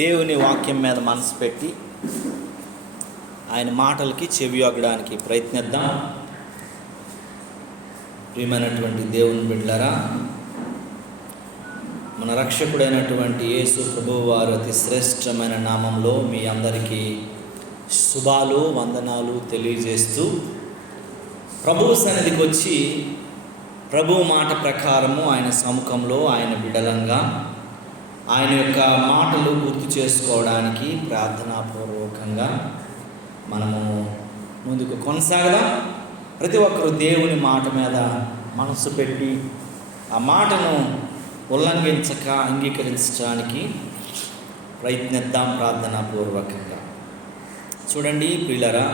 దేవుని వాక్యం మీద మనసు పెట్టి ఆయన మాటలకి చెవియొగ్గడానికి ప్రయత్నిద్దాం. ప్రియమైనటువంటి దేవుని బిడ్డలారా, మన రక్షకుడైనటువంటి యేసు ప్రభువు వారు అతి శ్రేష్టమైన నామంలో మీ అందరికీ శుభాలు వందనాలు తెలియజేస్తూ, ప్రభువు సన్నిధికి వచ్చి ప్రభువు మాట ప్రకారము ఆయన సముఖంలో ఆయన బిడ్డలంగా ఆయన యొక్క మాటలు గుర్తు చేసుకోవడానికి ప్రార్థనాపూర్వకంగా మనము ముందుకు కొనసాగదాం. ప్రతి ఒక్కరూ దేవుని మాట మీద మనసు పెట్టి ఆ మాటను ఉల్లంఘించక అంగీకరించడానికి ప్రయత్నిద్దాం ప్రార్థనాపూర్వకంగా. చూడండి ప్రియులారా,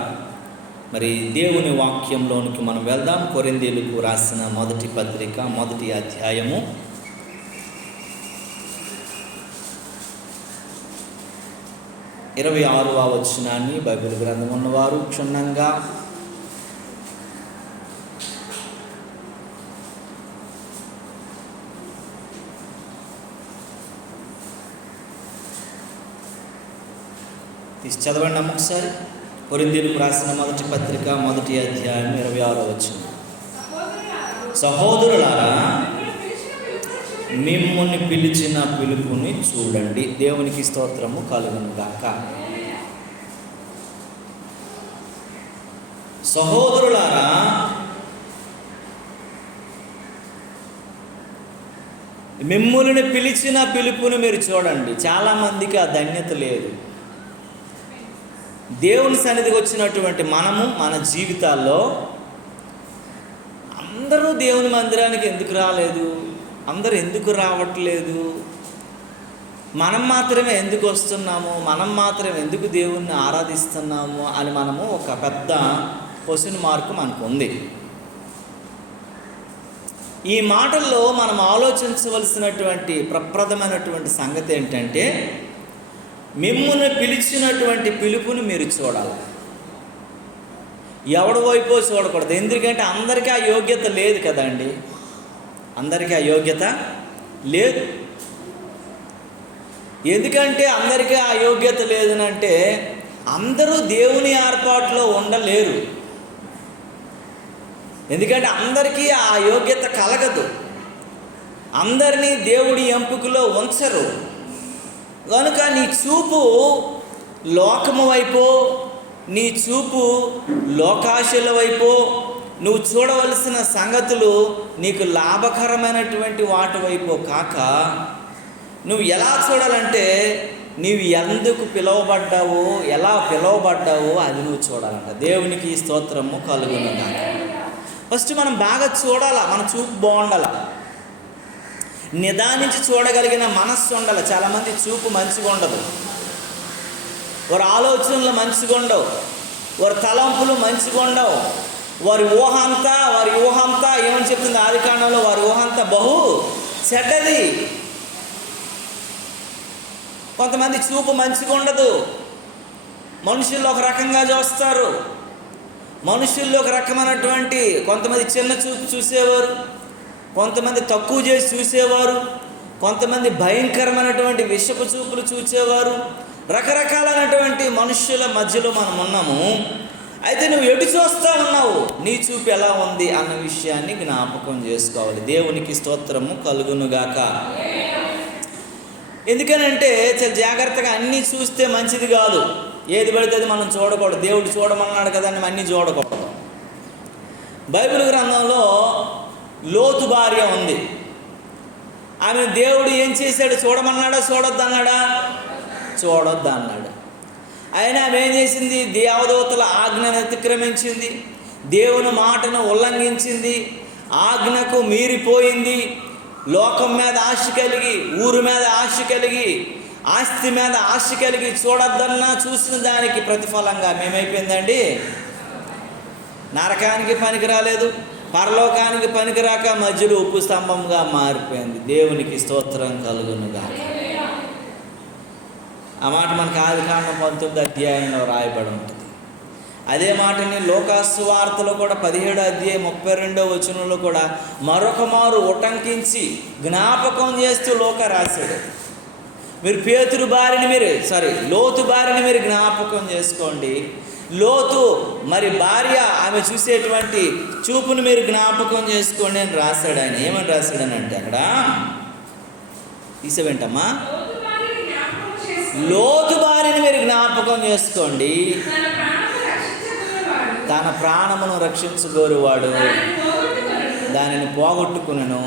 మరి దేవుని వాక్యంలోనికి మనం వెళ్దాం. కొరింథీయులకు రాసిన మొదటి పత్రిక 1వ అధ్యాయము 26వ వచనాన్ని బైబిల్ గ్రంథం ఉన్నవారు క్షుణ్ణంగా తీసి చదవండి ఒకసారి. కొరింథీయులకు రాసిన మొదటి పత్రిక 1వ అధ్యాయం 26వ వచనం. సహోదరులారా, మిమ్ముని పిలిచిన పిలుపుని చూడండి. దేవునికి స్తోత్రము కలుగును గాక. సహోదరులారా, మిమ్ములను పిలిచిన పిలుపుని మీరు చూడండి. చాలామందికి ఆ ధన్యత లేదు. దేవుని సన్నిధికి వచ్చినటువంటి మనము మన జీవితాల్లో అందరూ దేవుని మందిరానికి ఎందుకు రాలేదు, అందరూ ఎందుకు రావట్లేదు, మనం మాత్రమే ఎందుకు వస్తున్నాము, మనం మాత్రమే ఎందుకు దేవుణ్ణి ఆరాధిస్తున్నాము అని మనము ఒక పెద్ద క్వశ్చన్ మార్క్ మనకు ఉంది. ఈ మాటల్లో మనం ఆలోచించవలసినటువంటి ప్రప్రథమైనటువంటి సంగతి ఏంటంటే, మిమ్మును పిలిచినటువంటి పిలుపుని మీరు చూడాలి. ఎవడి వైపో చూడకూడదు. ఎందుకంటే అందరికీ ఆ యోగ్యత లేదు కదండి. అందరికీ ఆ యోగ్యత లేదు. ఎందుకంటే అందరికీ ఆ యోగ్యత లేదనంటే అందరూ దేవుని ఏర్పాటులో ఉండలేరు. ఎందుకంటే అందరికీ ఆ యోగ్యత కలగదు. అందరినీ దేవుడి ఎంపికలో ఉంచరు. కనుక నీ చూపు లోకము వైపు, నీ చూపు లోకాశల వైపు, నువ్వు చూడవలసిన సంగతులు నీకు లాభకరమైనటువంటి వాటి వైపు కాక, నువ్వు ఎలా చూడాలంటే నీవు ఎందుకు పిలువబడ్డావో, ఎలా పిలువబడ్డావో అది నువ్వు చూడాలంట. దేవునికి స్తోత్రము కలుగును గాక. ఫస్ట్ మనం బాగా చూడాలా, మన చూపు బాగుండాల, నిదానించి చూడగలిగిన మనస్సు ఉండాలి. చాలామంది చూపు మంచిగా ఉండదు, వారి ఆలోచనలు మంచిగా ఉండవు, వారి తలంపులు మంచిగా ఉండవు, వారి ఊహ అంతా ఏమని చెప్తుంది ఆదికాండంలో, వారి ఊహ అంతా బహు చెడ్డది. కొంతమంది చూపు మంచిగా ఉండదు, మనుషుల్లో ఒక రకంగా చూస్తారు, మనుషుల్లో ఒక రకమైనటువంటి కొంతమంది చిన్న చూపు చూసేవారు, కొంతమంది తక్కువ చేసి చూసేవారు, కొంతమంది భయంకరమైనటువంటి విషపు చూపులు చూసేవారు. రకరకాలైనటువంటి మనుష్యుల మధ్యలో మనం ఉన్నాము. అయితే నువ్వు ఎటు చూస్తూ ఉన్నావు, నీ చూపు ఎలా ఉంది అన్న విషయాన్ని జ్ఞాపకం చేసుకోవాలి. దేవునికి స్తోత్రము కలుగునుగాక. ఎందుకనంటే చాలా జాగ్రత్తగా అన్నీ చూస్తే మంచిది కాదు. ఏది పడితే అది మనం చూడకూడదు. దేవుడు చూడమన్నాడు కదా అని అన్నీ చూడకూడదు. బైబిల్ గ్రంథంలో లోతు భార్య ఉంది. ఆమె దేవుడు ఏం చేశాడు? చూడమన్నాడా చూడొద్దన్నాడా? చూడొద్దన్నాడు. అయినా ఆమె ఏం చేసింది? దేవదూతల ఆజ్ఞను అతిక్రమించింది, దేవుని మాటను ఉల్లంఘించింది, ఆజ్ఞకు మీరిపోయింది. లోకం మీద ఆశ కలిగి, ఊరు మీద ఆశ కలిగి, ఆస్తి మీద ఆశ కలిగి చూడొద్దన్నా చూసిన దానికి ప్రతిఫలంగా మేమైపోయిందండి, నరకానికి పనికి రాలేదు, పరలోకానికి పనికిరాక మధ్యలో ఉప్పు స్తంభంగా మారిపోయింది. దేవునికి స్తోత్రం కలుగునుగా. ఆ మాట మనకు ఆదికాండం 19వ అధ్యాయంలో రాయబడి ఉంటుంది. అదే మాటని లోకాసు వార్తలో కూడా 17వ అధ్యాయం 32వ వచనంలో కూడా మరొక మారు ఉటంకించి జ్ఞాపకం చేస్తూ లోక రాశాడు. లోతు భార్యని మీరు జ్ఞాపకం చేసుకోండి. లోతు మరి భార్య ఆమె చూసేటువంటి చూపును మీరు జ్ఞాపకం చేసుకోండి అని రాశాడు ఆయన. ఏమని రాశాడనంటే అక్కడ తీసేవేంటమ్మా, లోతు భార్యని మీరు జ్ఞాపకం చేసుకోండి, తన ప్రాణమును రక్షించుకోరువాడు దానిని పోగొట్టుకునను,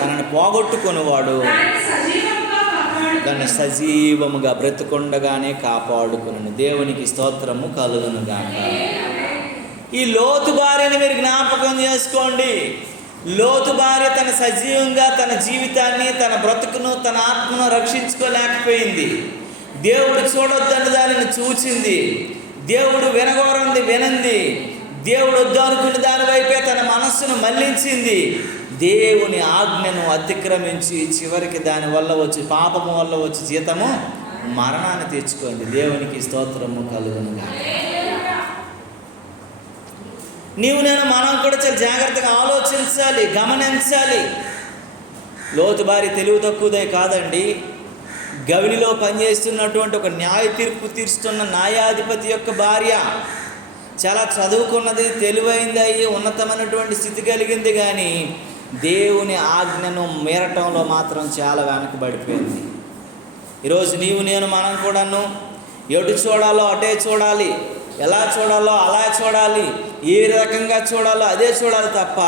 తనని పోగొట్టుకునేవాడు దాన్ని సజీవముగా బ్రతుకుండగానే కాపాడుకును. దేవునికి స్తోత్రము కలుగును గాక. ఈ లోతు భార్యని మీరు జ్ఞాపకం చేసుకోండి. లోతు భార్య తన సజీవంగా తన జీవితాన్ని, తన బ్రతుకును, తన ఆత్మను రక్షించుకోలేకపోయింది. దేవుడు చూడొద్దని దానిని చూచింది, దేవుడు వినగోరంది వినంది, దేవుడు వద్దు అనుకున్న దాని వైపే తన మనస్సును మళ్లించింది. దేవుని ఆజ్ఞను అతిక్రమించి చివరికి దానివల్ల వచ్చి పాపము వల్ల వచ్చి జీతము మరణాన్ని తెచ్చుకుంది. దేవునికి స్తోత్రము కలుగును గాక. మనం కూడా చాలా జాగ్రత్తగా ఆలోచించాలి, గమనించాలి. లోతు భార్య తెలివి తక్కువదే కాదండి. గవినిలో పనిచేస్తున్నటువంటి ఒక న్యాయ తీర్పు తీరుస్తున్న న్యాయాధిపతి యొక్క భార్య చాలా చదువుకున్నది, తెలివైంది, అయ్యి ఉన్నతమైనటువంటి స్థితి కలిగింది. కానీ దేవుని ఆజ్ఞను మీరటంలో మాత్రం చాలా వెనకబడిపోయింది. ఈరోజు మనం కూడాను ఎటు చూడాలో అటే చూడాలి, ఎలా చూడాలో అలా చూడాలి, ఏ రకంగా చూడాలో అదే చూడాలి తప్ప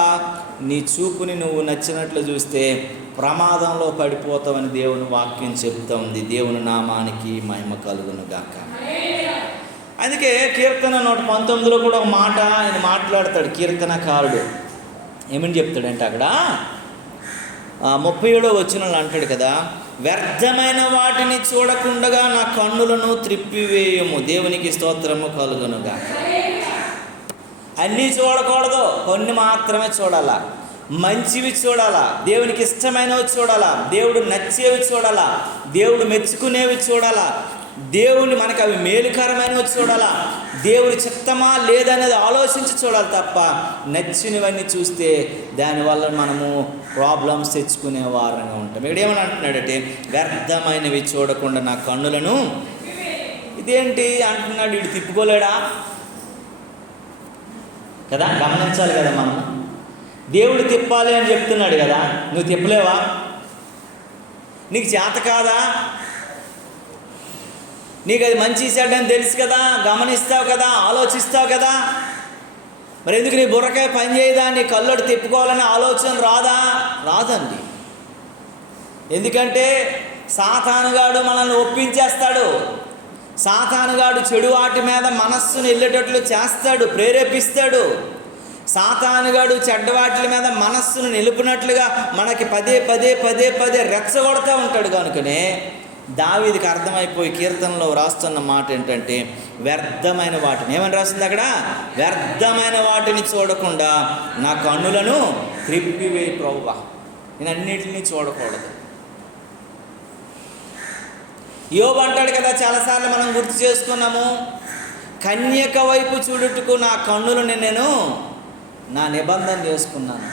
నీ చూపుని నువ్వు నచ్చినట్లు చూస్తే ప్రమాదంలో పడిపోతావని దేవుని వాక్యం చెప్తా ఉంది. దేవుని నామానికి మహిమ కలుగును గాక. అందుకే కీర్తన 119లో కూడా ఒక మాట ఆయన మాట్లాడతాడు కీర్తనకారుడు. ఏమని చెప్తాడంటే అక్కడ 37వ వచనంలో అంటాడు కదా, వ్యర్థమైన వాటిని చూడకుండగా నా కన్నులను త్రిప్పివేయము. దేవునికి స్తోత్రము కలుగును గాక. అన్నీ చూడకూడదు, కొన్ని మాత్రమే చూడాలా. మంచివి చూడాలా, దేవునికి ఇష్టమైనవి చూడాలా, దేవుడు నచ్చేవి చూడాలా, దేవుడు మెచ్చుకునేవి చూడాలా, దేవుడు మనకు అవి మేలుకరమైనవి చూడాలా, దేవుడి చిత్తమా లేదనేది ఆలోచించి చూడాలి తప్ప నచ్చినవన్నీ చూస్తే దానివల్ల మనము ప్రాబ్లమ్స్ తెచ్చుకునే వారంగా ఉంటాం. ఇక్కడ ఏమని అంటున్నాడంటే వ్యర్థమైనవి చూడకుండా నా కన్నులను, ఇదేంటి అంటున్నాడు, వీడు తిప్పుకోలేడా కదా, గమనించాలి కదా. మనం దేవుడు తిప్పాలి అని చెప్తున్నాడు కదా, నువ్వు తిప్పలేవా? నీకు చేత కాదా? నీకు అది మంచి చెడ్డని తెలుసు కదా, గమనిస్తావు కదా, ఆలోచిస్తావు కదా, మరి ఎందుకు నీ బుర్రకాయ పని చేయదా? నీ కళ్ళోడు తిప్పుకోవాలనే ఆలోచన రాదా? రాదండి. ఎందుకంటే సాతానుగాడు మనల్ని ఒప్పించేస్తాడు. సాతానుగాడు చెడు వాటి మీద మనస్సును వెళ్ళేటట్లు చేస్తాడు, ప్రేరేపిస్తాడు. సాతానుగాడు చెడ్డవాటి మీద మనస్సును నిలుపునట్లుగా మనకి పదే పదే పదే పదే రెచ్చగొడతా ఉంటాడు. కనుకనే దావీదుకి అర్థమైపోయి కీర్తనలో రాస్తున్న మాట ఏంటంటే వ్యర్థమైన వాటిని, ఏమని రాస్తుంది అక్కడ, వ్యర్థమైన వాటిని చూడకుండా నా కన్నులను త్రిప్పివేయి ప్రభువా. నేను అన్నిటిని చూడకూడదు. యోబు అంటాడు కదా, చాలాసార్లు మనం గుర్తు చేసుకున్నాము, కన్యక వైపు చూడుటకు నా కన్నులను నేను నా నిబంధన చేసుకున్నాను.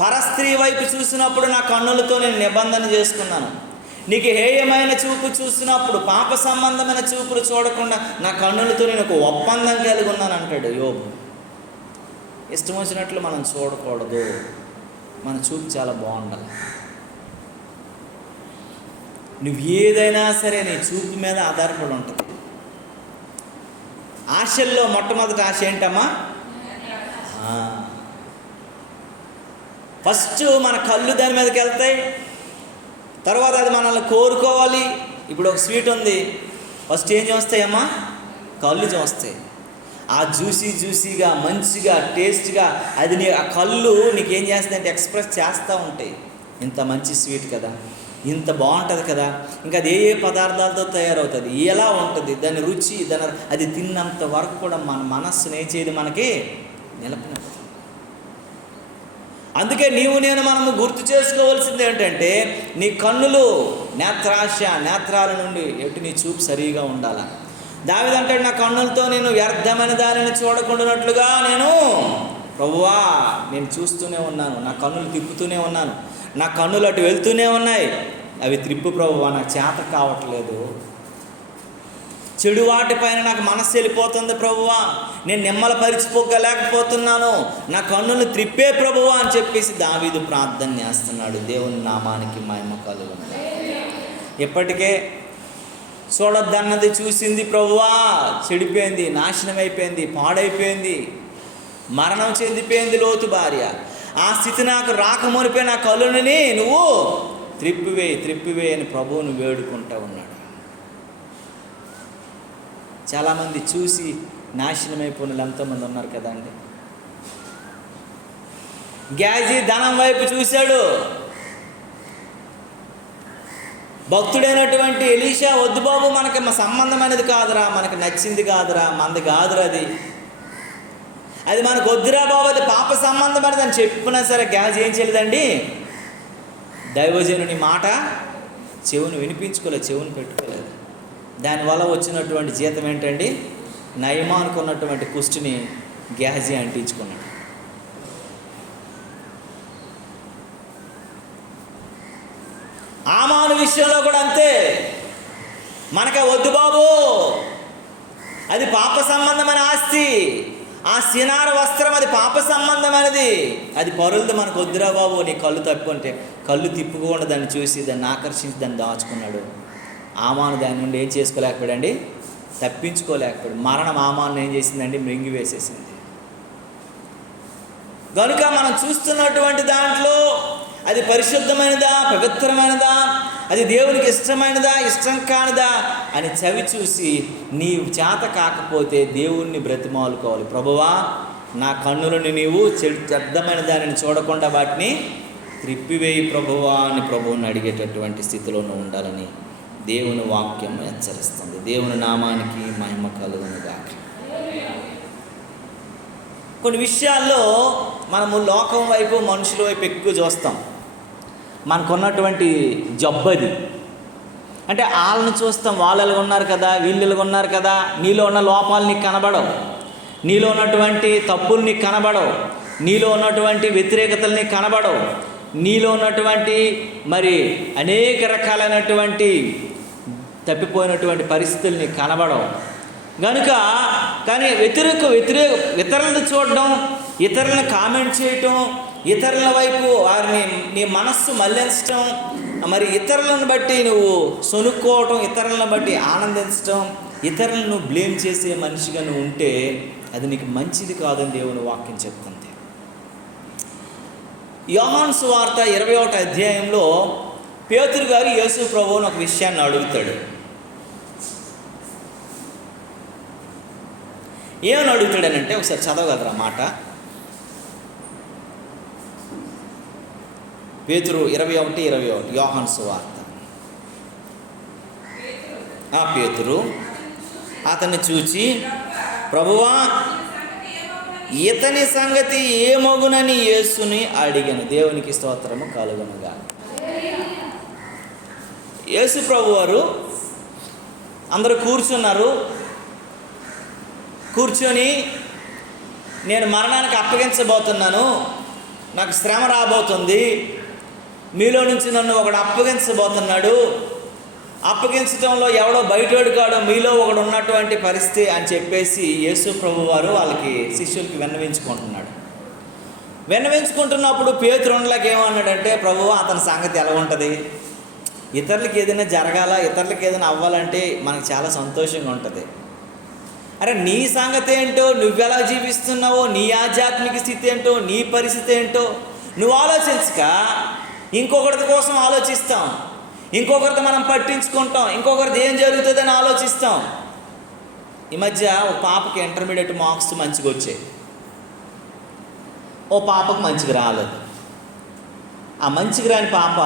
పరస్త్రీ వైపు చూసినప్పుడు నా కన్నులతో నేను నిబంధన చేసుకున్నాను. నీకు హేయమైన చూపు చూసినప్పుడు, పాప సంబంధమైన చూపులు చూడకుండా నా కన్నులతో నేను ఒక ఒప్పందం కలిగి ఉన్నాను అంటాడు యోబు. ఇష్టం వచ్చినట్లు మనం చూడకూడదు. మన చూపు చాలా బాగుండాలి. నువ్వు ఏదైనా సరే నీ చూపు మీద ఆధారపడి ఉంటుంది. ఆశల్లో మొట్టమొదటి ఆశ ఏంటమ్మా? ఫస్ట్ మన కళ్ళు దాని మీదకి వెళ్తాయి, తర్వాత అది మనల్ని కోరుకోవాలి. ఇప్పుడు ఒక స్వీట్ ఉంది, ఫస్ట్ ఏం చూస్తాయమ్మా? కళ్ళు చూస్తాయి. ఆ జ్యూసీగా మంచిగా టేస్ట్గా అది ఆ కళ్ళు నీకేం చేస్తుందంటే ఎక్స్ప్రెస్ చేస్తూ ఉంటాయి. ఇంత మంచి స్వీట్ కదా, ఇంత బాగుంటుంది కదా, ఇంకా అది ఏ పదార్థాలతో తయారవుతుంది, ఎలా ఉంటుంది, దాని రుచి, అది తిన్నంత వరకు కూడా మన మనస్సును ఏం చేయదు, మనకి నిలపనివ్వదు. అందుకే మనము గుర్తు చేసుకోవాల్సింది ఏంటంటే నీ కన్నులు నేత్రాల నుండి ఎటు నీ చూపు సరిగా ఉండాలి. దావీదు అంటాడు, నా కన్నులతో నేను వ్యర్థమైన దానిని చూడకుండానట్లుగా నేను ప్రభువా నేను చూస్తూనే ఉన్నాను, నా కన్నులు తిప్పుతూనే ఉన్నాను, నా కన్నులు అటు వెళ్తూనే ఉన్నాయి. అవి త్రిప్పు ప్రభువా, నాకు చేత కావట్లేదు. చెడు వాటిపైన నాకు మనస్సు వెళ్ళిపోతుంది ప్రభువా, నేను నిమ్మలపరిచిపోగలేకపోతున్నాను, నా కన్నులు త్రిప్పే ప్రభువా అని చెప్పేసి దావీదు ప్రార్థన చేస్తున్నాడు. దేవుని నామానికి మహిమ కలుగును. ఇప్పటికే చూడొద్దన్నది చూసింది ప్రభువా, చెడిపోయింది, నాశనం అయిపోయింది, పాడైపోయింది, మరణం చెందిపోయింది లోతు భార్య. ఆ స్థితి నాకు రాకమునిపై నా కళ్ళుని నువ్వు త్రిప్పివే అని ప్రభువును వేడుకుంటూ ఉన్నాడు. చాలామంది చూసి నాశనం అయిపోయిన వాళ్ళు ఎంతోమంది ఉన్నారు కదండి. గ్యాజీ ధనం వైపు చూశాడు. భక్తుడైనటువంటి ఎలీషా, వద్దు బాబు, మనకి సంబంధమైనది కాదురా, మనకి నచ్చింది కాదురా, మనది కాదురా, అది మనకు వద్దురా బాబు, అది పాప సంబంధమైనది అని చెప్పినా సరే గ్యాజ్ ఏం చేయలేదండి, దైవజనుని మాట చెవును వినిపించుకోలేదు, చెవును పెట్టుకోలేదు. దానివల్ల వచ్చినటువంటి జీతం ఏంటండి, నయమానుకు ఉన్నటువంటి కుష్టిని గ్యాజీ అంటించుకున్నాడు. ఆమాను విషయంలో కూడా అంతే. మనకు వద్దు బాబు, అది పాప సంబంధమైన ఆస్తి, ఆ సినార వస్త్రం అది పాప సంబంధమైనది, అది పరులది, మనకు వద్దురా బాబు, నీ కళ్ళు తప్పుకుంటే కళ్ళు తిప్పుకుండా దాన్ని చూసి దాన్ని ఆకర్షించి దాన్ని దాచుకున్నాడు. ఆమాను దాని నుండి ఏం చేసుకోలేకపోయాడండి, తప్పించుకోలేకపోయాడు. మరణం ఆమాను ఏం చేసిందండి, మృంగి వేసేసింది. కనుక మనం చూస్తున్నటువంటి దాంట్లో అది పరిశుద్ధమైనదా, పవిత్రమైనదా, అది దేవునికి ఇష్టమైనదా, ఇష్టం కానిదా అని చవి చూసి నీవు చేత కాకపోతే దేవుణ్ణి బ్రతిమాలుకోవాలి. ప్రభువా, నా కన్నులను నీవు చెడ్డమైన దానిని చూడకుండా వాటిని త్రిప్పివేయి ప్రభువా అని ప్రభువుని అడిగేటటువంటి స్థితిలోనూ ఉండాలని దేవుని వాక్యం హెచ్చరిస్తుంది. దేవుని నామానికి మహిమ కలుగునుగాక. కొన్ని విషయాల్లో మనము లోకం వైపు, మనుషుల వైపు ఎక్కువ చూస్తాం. మనకున్నటువంటి జబ్బది అంటే వాళ్ళని చూస్తాం, వాళ్ళు ఎలాగ ఉన్నారు కదా, వీళ్ళు ఎలాగ ఉన్నారు కదా, నీలో ఉన్న లోపాలు నీకు కనబడవు, నీలో ఉన్నటువంటి తప్పులు నీకు కనబడవు, నీలో ఉన్నటువంటి వ్యతిరేకతలు నీకు కనబడవు, నీలో ఉన్నటువంటి మరి అనేక రకాలైనటువంటి తప్పిపోయినటువంటి పరిస్థితులు నీకు కనబడవు. కనుక కానీ ఇతరులను చూడడం, ఇతరులను కామెంట్ చేయటం, ఇతరుల వైపు వారిని నీ మనస్సు మళ్లించటం, మరి ఇతరులను బట్టి నువ్వు సొనుక్కోవటం, ఇతరులను బట్టి ఆనందించటం, ఇతరులను బ్లేమ్ చేసే మనిషిగా నువ్వు ఉంటే అది నీకు మంచిది కాదని దేవుని వాక్యం చెప్తుంది. యోహాను సువార్త 21వ అధ్యాయంలో పేతురు గారు యేసు ప్రభువుని ఒక విషయాన్ని అడుగుతాడు. ఏమని అడుగుతాడనంటే, ఒకసారి చదవగలరా మాట? పేతురు 21:21 యోహాను సువార్త. పేతురు అతన్ని చూచి, ప్రభువా, ఇతని సంగతి ఏమగునని యేసుని అడిగాను. దేవునికి స్తోత్రము కలుగునుగా. యేసు ప్రభు వారు అందరూ కూర్చున్నారు. కూర్చొని, నేను మరణానికి అప్పగించబోతున్నాను, నాకు శ్రమ రాబోతుంది, మీలో నుంచి నన్ను ఒకడు అప్పగించబోతున్నాడు, అప్పగించడంలో ఎవడో బయటోడు కాడు, మీలో ఒకడు ఉన్నటువంటి పరిస్థితి అని చెప్పేసి యేసు ప్రభు వారు వాళ్ళకి శిష్యులకి విన్నవించుకుంటున్నప్పుడు పేతురు ఉండలేక ఏమన్నాడంటే, ప్రభువా, అతని సంగతి ఎలా ఉంటుంది? ఇతరులకి ఏదైనా జరగాల, ఇతరులకి ఏదైనా అవ్వాలంటే మనకు చాలా సంతోషంగా ఉంటుంది. అరే, నీ సంగతి ఏంటో, నువ్వెలా జీవిస్తున్నావో, నీ ఆధ్యాత్మిక స్థితి ఏంటో, నీ పరిస్థితి ఏంటో నువ్వు ఆలోచించక ఇంకొకరి కోసం ఆలోచిస్తాం, ఇంకొకరితో మనం పట్టించుకుంటాం, ఇంకొకరిది ఏం జరుగుతుందని ఆలోచిస్తాం. ఈ మధ్య ఒక పాపకి ఇంటర్మీడియట్ మార్క్స్ మంచిగా వచ్చాయి, ఓ పాపకు మంచిగా రాలేదు. ఆ మంచిగా రాని పాప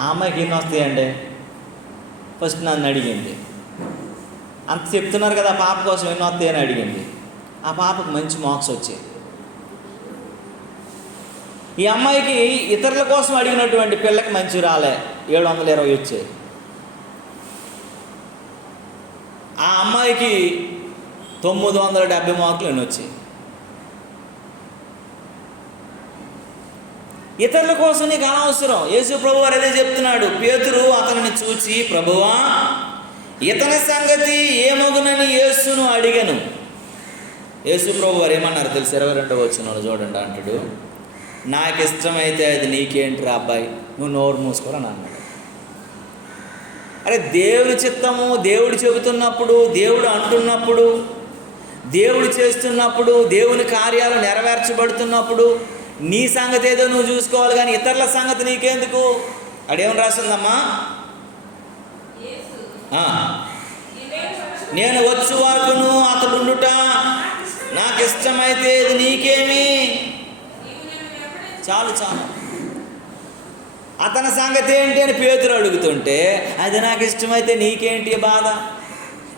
ఆ అమ్మాయికి ఎన్ని వస్తాయండి? ఫస్ట్ నన్ను అడిగింది. అంత చెప్తున్నారు కదా పాప కోసం ఎన్ని వస్తాయని అడిగింది. ఆ పాపకు మంచి మార్క్స్ వచ్చాయి. ఈ అమ్మాయికి ఇతరుల కోసం అడిగినటువంటి పిల్లకి మంచి రాలే, 720 వచ్చాయి. ఆ అమ్మాయికి 970 మార్కులు ఎన్ని వచ్చాయి? ఇతరుల కోసం నీకు అనవసరం. యేసు ప్రభు వారు అదే చెప్తున్నాడు. పేతురు అతనిని చూచి, ప్రభువా, ఇతని సంగతి ఏమగునని యేసును అడిగను. యేసు ప్రభు వారు ఏమన్నారు తెలుసు? 22వ వచనంలో చూడండి, అంటాడు, నాకు ఇష్టమైతే అది నీకేంటిరా అబ్బాయి, నువ్వు నోరు మూసుకోరని అన్నాడు. అరే, దేవుడి చిత్తము, దేవుడు చెబుతున్నప్పుడు, దేవుడు అంటున్నప్పుడు, దేవుడు చేస్తున్నప్పుడు, దేవుని కార్యాలు నెరవేర్చబడుతున్నప్పుడు నీ సంగతి ఏదో నువ్వు చూసుకోవాలి, కానీ ఇతరుల సంగతి నీకెందుకు? అడేమని రాసిందమ్మా? నేను వచ్చు వరకును అతడుండుట నాకు ఇష్టమైతే ఇది నీకేమి? చాలు. అతని సంగతి ఏంటి అని పేతురు అడుగుతుంటే, అది నాకు ఇష్టమైతే నీకేంటి బాధ?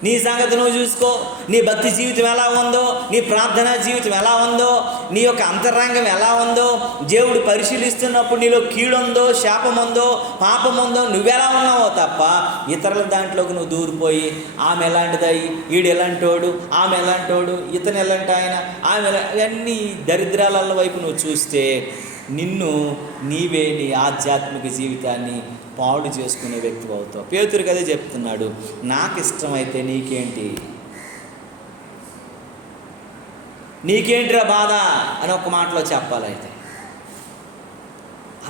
నీ సంగతి నువ్వు చూసుకో. నీ భక్తి జీవితం ఎలా ఉందో, నీ ప్రార్థనా జీవితం ఎలా ఉందో, నీ యొక్క అంతరంగం ఎలా ఉందో దేవుడు పరిశీలిస్తున్నప్పుడు నీలో కీడుందో, శాపం ఉందో, పాపం ఉందో, నువ్వెలా ఉన్నావో తప్ప ఇతరుల దాంట్లోకి నువ్వు దూరిపోయి ఆమె ఎలాంటిదయ్యి, ఈడు ఎలాంటోడు, ఆమె ఎలాంటోడు, ఇతను ఎలాంటి ఆయన, ఆమె ఇవన్నీ దరిద్రాల వైపు నువ్వు చూస్తే నిన్ను నీవే నీ ఆధ్యాత్మిక జీవితాన్ని పాడు చేసుకునే వ్యక్తి అవుతావు. పేతురు కదే చెప్తున్నాడు, నాకు ఇష్టమైతే నీకేంటిరా బాధ అని ఒక మాటలో చెప్పాలైతే.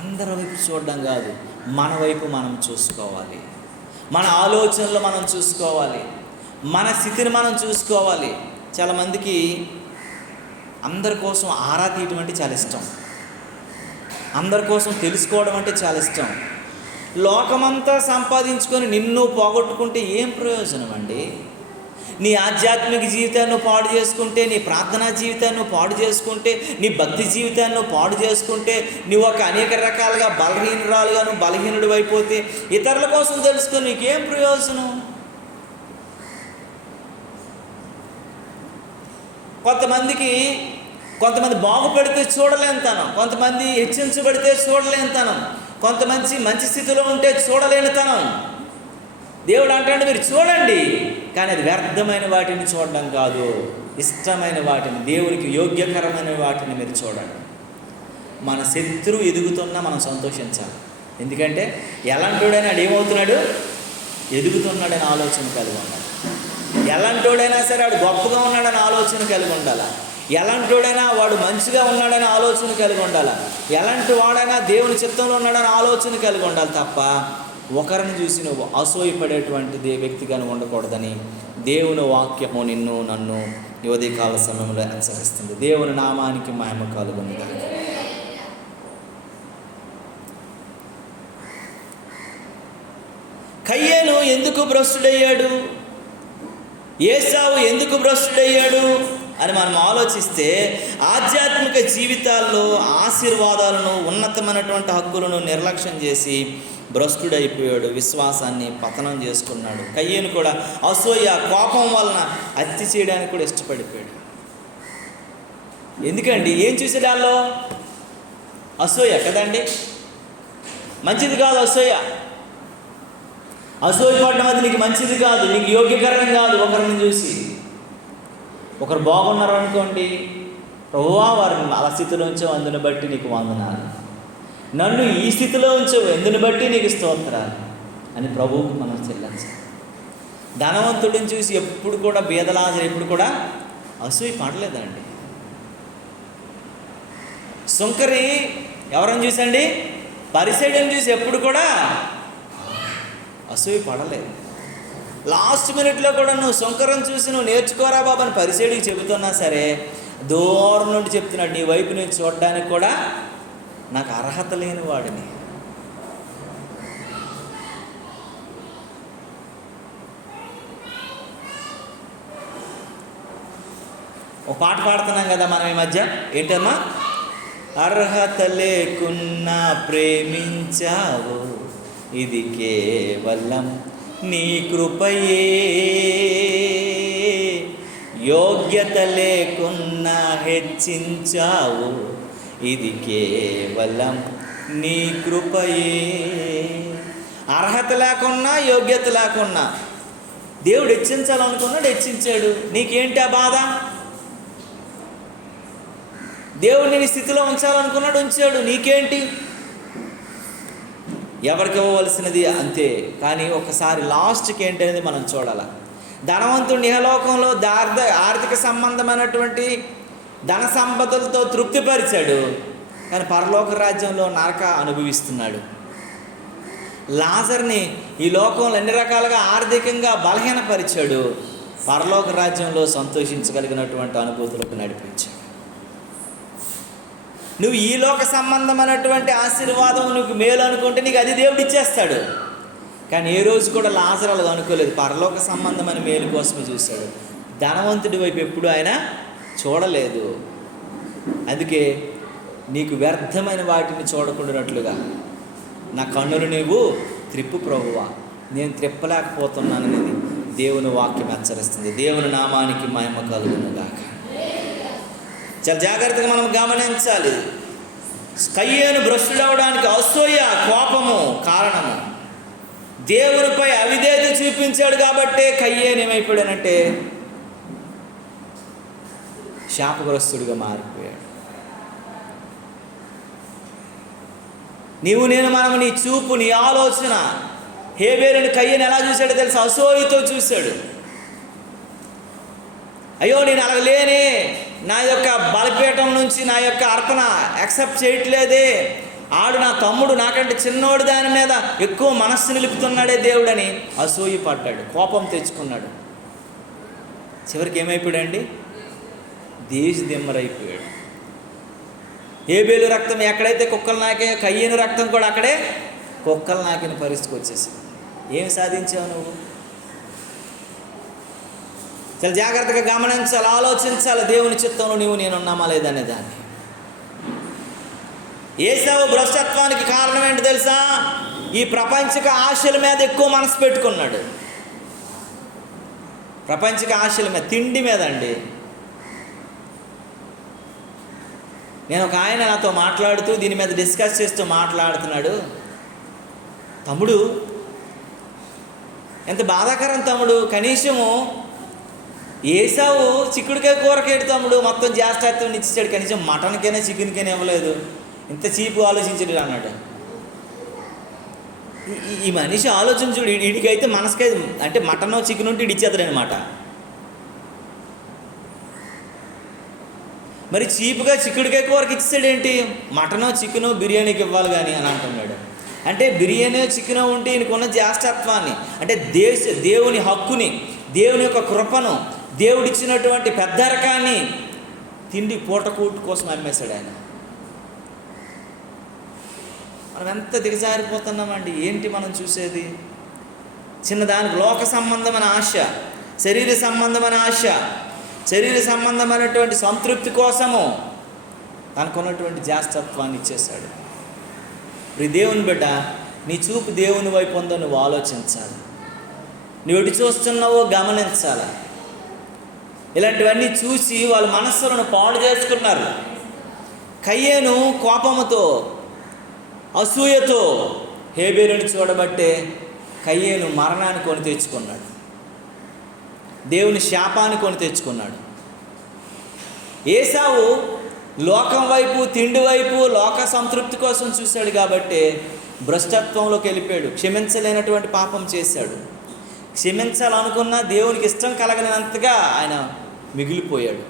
అందరి వైపు చూడడం కాదు, మన వైపు మనం చూసుకోవాలి. మన ఆలోచనలు మనం చూసుకోవాలి. మన స్థితిని మనం చూసుకోవాలి. చాలామందికి అందరి కోసం ఆరా తీయటం అంటే చాలా ఇష్టం. అందరి కోసం తెలుసుకోవడం అంటే చాలా ఇష్టం. లోకమంతా సంపాదించుకొని నిన్ను పోగొట్టుకుంటే ఏం ప్రయోజనం అండి? నీ ఆధ్యాత్మిక జీవితాన్ని పాడు చేసుకుంటే, నీ ప్రార్థనా జీవితాన్ని పాడు చేసుకుంటే, నీ భక్తి జీవితాన్ని పాడు చేసుకుంటే, నువ్వు ఒక అనేక రకాలుగా బలహీనురాలుగాను బలహీనుడు అయిపోతే ఇతరుల కోసం తెలుసుకొని నీకేం ప్రయోజనం? కొంతమంది బాగుపడితే చూడలేనితనం, కొంతమంది హెచ్చించబడితే చూడలేనితనం, కొంతమంది మంచి స్థితిలో ఉంటే చూడలేనితనం. దేవుడు అంటాడు, మీరు చూడండి, కానీ అది వ్యర్థమైన వాటిని చూడడం కాదు, ఇష్టమైన వాటిని, దేవునికి యోగ్యకరమైన వాటిని మీరు చూడండి. మన శత్రువు ఎదుగుతున్నా మనం సంతోషించాలి. ఎందుకంటే ఎలాంటోడైనా ఏమవుతున్నాడు? ఎదుగుతున్నాడని ఆలోచన కలిగి ఉండాలి. ఎలాంటోడైనా సరే వాడు గొప్పగా ఉన్నాడని ఆలోచన కలిగి ఉండాలి. ఎలాంటోడైనా వాడు మంచిగా ఉన్నాడని ఆలోచన కలిగి ఉండాలి. ఎలాంటి వాడైనా దేవుని చిత్తంలో ఉన్నాడని ఆలోచన కలిగి ఉండాలి తప్ప ఒకరిని చూసి నువ్వు అసూయపడేటువంటి వ్యక్తిగా ఉండకూడదని దేవుని వాక్యము నిన్ను నన్ను ఈ ఉదయకాల సమయంలో హెచ్చరిస్తుంది. దేవుని నామానికి మహిమ కలుగును గాక. కయ్యేను ఎందుకు భ్రష్టుడయ్యాడు? ఏసావు ఎందుకు భ్రష్టుడయ్యాడు అని మనం ఆలోచిస్తే, ఆధ్యాత్మిక జీవితాల్లో ఆశీర్వాదాలను, ఉన్నతమైనటువంటి హక్కులను నిర్లక్ష్యం చేసి భ్రష్టుడైపోయాడు. విశ్వాసాన్ని పతనం చేసుకున్నాడు. కయ్యేను కూడా అసూయ, కోపం వలన హత్య చేయడానికి కూడా ఇష్టపడిపోయాడు. ఎందుకండి? ఏం చూసాడు వాళ్ళు? అసూయ కదండి. మంచిది కాదు అసూయ. అసూయపడడం అది నీకు మంచిది కాదు, నీకు యోగ్యకరం కాదు. ఒకరిని చూసి ఒకరు బాగున్నారు అనుకోండి, ప్రభువా వారిని ఆ స్థితిలో ఉంచావు, అందుని బట్టి నీకు వందనాలు, నన్ను ఈ స్థితిలో ఉంచావు, ఎందుని బట్టి నీకు స్తోత్రాలు అని ప్రభువుకు మనం చెల్లించాలి. ధనవంతుడిని చూసి ఎప్పుడు కూడా, బీదలాజరు ఎప్పుడు కూడా అసూయ పడలేదండి. సుంకరి ఎవరని చూసండి? పరిసయ్యుని చూసి ఎప్పుడు కూడా అసూయ పడలేదు. లాస్ట్ మినిట్లో కూడా నువ్వు సుంకరం చూసి నువ్వు నేర్చుకోరా బాబు అని పరిసయ్యుడికి చెబుతున్నా సరే, దూరం నుండి చెప్తున్నాడు, నీ వైపు నేను చూడడానికి కూడా నాకు అర్హత లేని వాడిని. ఒక పాట పాడుతున్నాం కదా మనం ఈ మధ్య, ఏంటమ్మా? అర్హత లేకున్నా ప్రేమించావు, ఇది కేవలం నీ కృపయే, యోగ్యత లేకున్నా హెచ్చించావు, ఇది కేవలం నీ కృపయే. అర్హత లేకున్నా, యోగ్యత లేకున్నా దేవుడు హెచ్చించాలనుకున్నాడు, హెచ్చించాడు. నీకేంటి ఆ బాధ? దేవుడు నీ స్థితిలో ఉంచాలనుకున్నాడు, ఉంచాడు. నీకేంటి? ఎవరికి ఇవ్వవలసినది అంతే. కానీ ఒకసారి లాస్ట్కి ఏంటనేది మనం చూడాలి. ధనవంతుడు ఇహలోకంలో ఆర్థిక సంబంధమైనటువంటి ధన సంపదలతో తృప్తిపరిచాడు, కానీ పరలోక రాజ్యంలో నరక అనుభవిస్తున్నాడు. లాజర్ని ఈ లోకంలో అన్ని రకాలుగా ఆర్థికంగా బలహీనపరిచాడు, పరలోక రాజ్యంలో సంతోషించగలిగినటువంటి అనుభూతులకు నడిపించాడు. నువ్వు ఈ లోక సంబంధమైనటువంటి ఆశీర్వాదం నువ్వు మేలు అనుకుంటే నీకు అది దేవుడు ఇచ్చేస్తాడు. కానీ ఏ రోజు కూడా లాజరు అలా అనుకోలేదు, పరలోక సంబంధమైన మేలు కోసమే చూశాడు. ధనవంతుడి వైపు ఎప్పుడు ఆయన చూడలేదు. అందుకే నీకు వ్యర్థమైన వాటిని చూడకుండానట్లుగా నా కన్నులు నీవు త్రిప్పు ప్రభువా, నేను త్రిప్పలేకపోతున్నాననేది దేవుని వాక్యం హెచ్చరిస్తుంది. దేవుని నామానికి మహిమ కలుగునుగాక. చాలా జాగ్రత్తగా మనం గమనించాలి. కయ్యేను భ్రష్టుడవడానికి అసూయ, కోపము కారణము. దేవునిపై అవిధేయత చూపించాడు కాబట్టే కయ్యేను ఏమైపోయాడంటే శాపగ్రస్తుడిగా మారిపోయాడు. మనం నీ చూపు, నీ ఆలోచన హేబేలుని కయ్యేను ఎలా చూశాడో తెలుసు? అసూయతో చూశాడు. అయ్యో నేను అలాగలేనే, నా యొక్క బలిపీఠం నుంచి నా యొక్క అర్పణ యాక్సెప్ట్ చేయట్లేదే, ఆడు నా తమ్ముడు నాకంటే చిన్నోడు దాని మీద ఎక్కువ మనస్సు నిలుపుతున్నాడే దేవుడని అసూయ పడ్డాడు, కోపం తెచ్చుకున్నాడు. చివరికి ఏమైపోయాడండి? దేశదిమ్మరైపోయాడు. హేబేలు రక్తం ఎక్కడైతే కుక్కలు నాకే, కయ్యేను రక్తం కూడా అక్కడే కుక్కలు నాకిన పరిస్థితికి వచ్చేసింది. ఏం సాధించావు నువ్వు? చాలా జాగ్రత్తగా గమనించాలి, ఆలోచించాలి. దేవుని చిత్తంలో నేను ఉన్నామా లేదనే దాన్ని. ఏశావు భ్రష్టత్వానికి కారణం ఏంటి తెలుసా? ఈ ప్రపంచక ఆశల మీద ఎక్కువ మనసు పెట్టుకున్నాడు. ప్రపంచక ఆశల మీద, తిండి మీద అండి. నేను ఒక ఆయన నాతో మాట్లాడుతూ దీని మీద డిస్కస్ చేస్తూ మాట్లాడుతున్నాడు. తమ్ముడు, ఎంత బాధాకరం తమ్ముడు, కనీసము ఏసావు చిక్కుడుకాయ కూరకేడు తమ్ముడు, మొత్తం జాస్తి ఇచ్చాడు, కనీసం మటన్కైనా చికెన్కైనా ఇవ్వలేదు, ఇంత చీపు ఆలోచించాడు అన్నాడు. ఈ మనిషి ఆలోచన చూడు, వీడికైతే మనసుకై అంటే మటనో చికెన్ ఉంటే ఇడిచేస్తాడనమాట. మరి చీపుగా చిక్కుడుకాయ కూరకి ఇచ్చాడేంటి? మటనో చికెనో బిర్యానీకి ఇవ్వాలి కానీ అని అంటున్నాడు. అంటే బిర్యానీ చికెనో ఉంటే ఈయనకున్న జ్యేష్ఠత్వాన్ని, అంటే దేవుని హక్కుని, దేవుని యొక్క కృపను, దేవుడిచ్చినటువంటి పెద్దరకాన్ని తిండి పూటకూటు కోసం అమ్మేశాడు ఆయన. మనం ఎంత దిగజారిపోతున్నామండి. ఏంటి మనం చూసేది? చిన్నదానికి లోక సంబంధమైన ఆశ, శరీర సంబంధమైన ఆశ, శరీర సంబంధమైనటువంటి సంతృప్తి కోసము తనకున్నటువంటి జ్యేష్ఠత్వాన్ని ఇచ్చేశాడు. ఇప్పుడు దేవుని బిడ్డ, నీ చూపు దేవుని వైపు ఉందో నువ్వు ఆలోచించాలి. నువ్వు ఎటు చూస్తున్నావో గమనించాలి. ఇలాంటివన్నీ చూసి వాళ్ళ మనస్సులను పాడు చేసుకున్నారు. కయ్యేను కోపముతో, అసూయతో హేబేలుని చూడబట్టే కయ్యేను మరణాన్ని కొని తెచ్చుకున్నాడు, దేవుని శాపాన్ని కొని తెచ్చుకున్నాడు. ఏసావు లోకం వైపు, తిండి వైపు, లోక సంతృప్తి కోసం చూశాడు కాబట్టి భ్రష్టత్వంలోకి వెళ్ళిపోయాడు. క్షమించలేనటువంటి పాపం చేశాడు. క్షమించాలనుకున్న దేవునికి ఇష్టం కలగనంతగా ఆయన మిగిలిపోయాడు.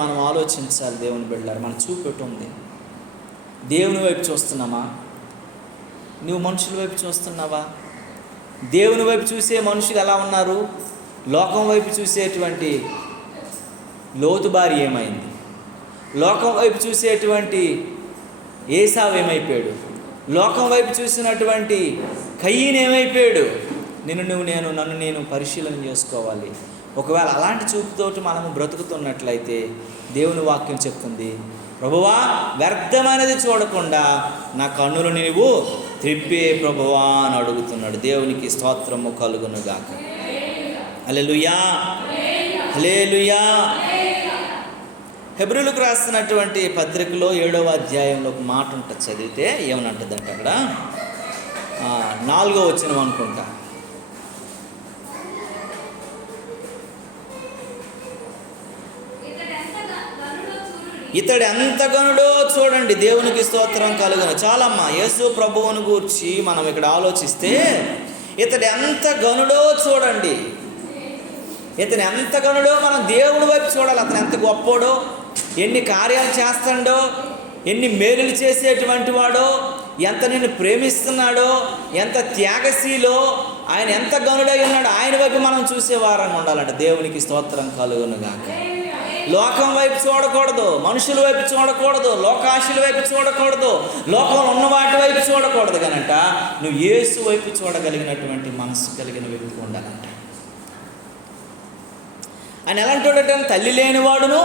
మనం ఆలోచించాలి. దేవుని బిడ్డలారా, మన చూపెట్టు ఉంది. దేవుని వైపు చూస్తున్నామా? నువ్వు మనుషుల వైపు చూస్తున్నావా? దేవుని వైపు చూసే మనుషులు ఎలా ఉన్నారు? లోకం వైపు చూసేటువంటి లోతు భార్య ఏమైంది? లోకం వైపు చూసేటువంటి ఏసావు ఏమైపోయాడు? లోకం వైపు చూసినటువంటి కయ్యను ఏమైపోయాడు? నన్ను నేను పరిశీలన చేసుకోవాలి. ఒకవేళ అలాంటి చూపుతోటి మనము బ్రతుకుతున్నట్లయితే దేవుని వాక్యం చెప్తుంది, ప్రభువా వ్యర్థమైనది చూడకుండా నా కన్నులు నీవు త్రిప్పే ప్రభువా అని అడుగుతున్నాడు. దేవునికి స్తోత్రము కలుగునుగాక. హల్లెలూయా, హల్లెలూయా. హెబ్రీయులకు రాస్తున్నటువంటి పత్రికలో 7వ అధ్యాయంలో ఒక మాట ఉంటుంది, చదివితే ఏమనంటుందంటే అక్కడ 4వ వచనం అనుకుంటా. ఇతడు ఎంత గనుడో చూడండి, దేవునికి స్తోత్రం కలుగును. చాలమ్మా, యేసు ప్రభువును గూర్చి మనం ఇక్కడ ఆలోచిస్తే ఇతడు ఎంత గనుడో చూడండి. ఇతను ఎంత గనుడో మనం దేవుడి వైపు చూడాలి. అతను ఎంత గొప్పోడో, ఎన్ని కార్యాలు చేస్తాడో, ఎన్ని మేలులు చేసేటువంటి వాడో, ఎంత నిన్ను ప్రేమిస్తున్నాడో, ఎంత త్యాగశీలో, ఆయన ఎంత గనుడై ఉన్నాడో ఆయన వైపు మనం చూసేవారంగా ఉండాలంట. దేవునికి స్తోత్రం కలుగును గాక. లోకం వైపు చూడకూడదు, మనుషుల వైపు చూడకూడదు, లోకాశుల వైపు చూడకూడదు, లోకంలో ఉన్న వాటి వైపు చూడకూడదు. కనుక నువ్వు యేసు వైపు చూడగలిగినటువంటి మనసు కలిగిన వ్యక్తి ఉండాలంట. ఆయన ఎలాంటి వాడట? తల్లి లేనివాడును,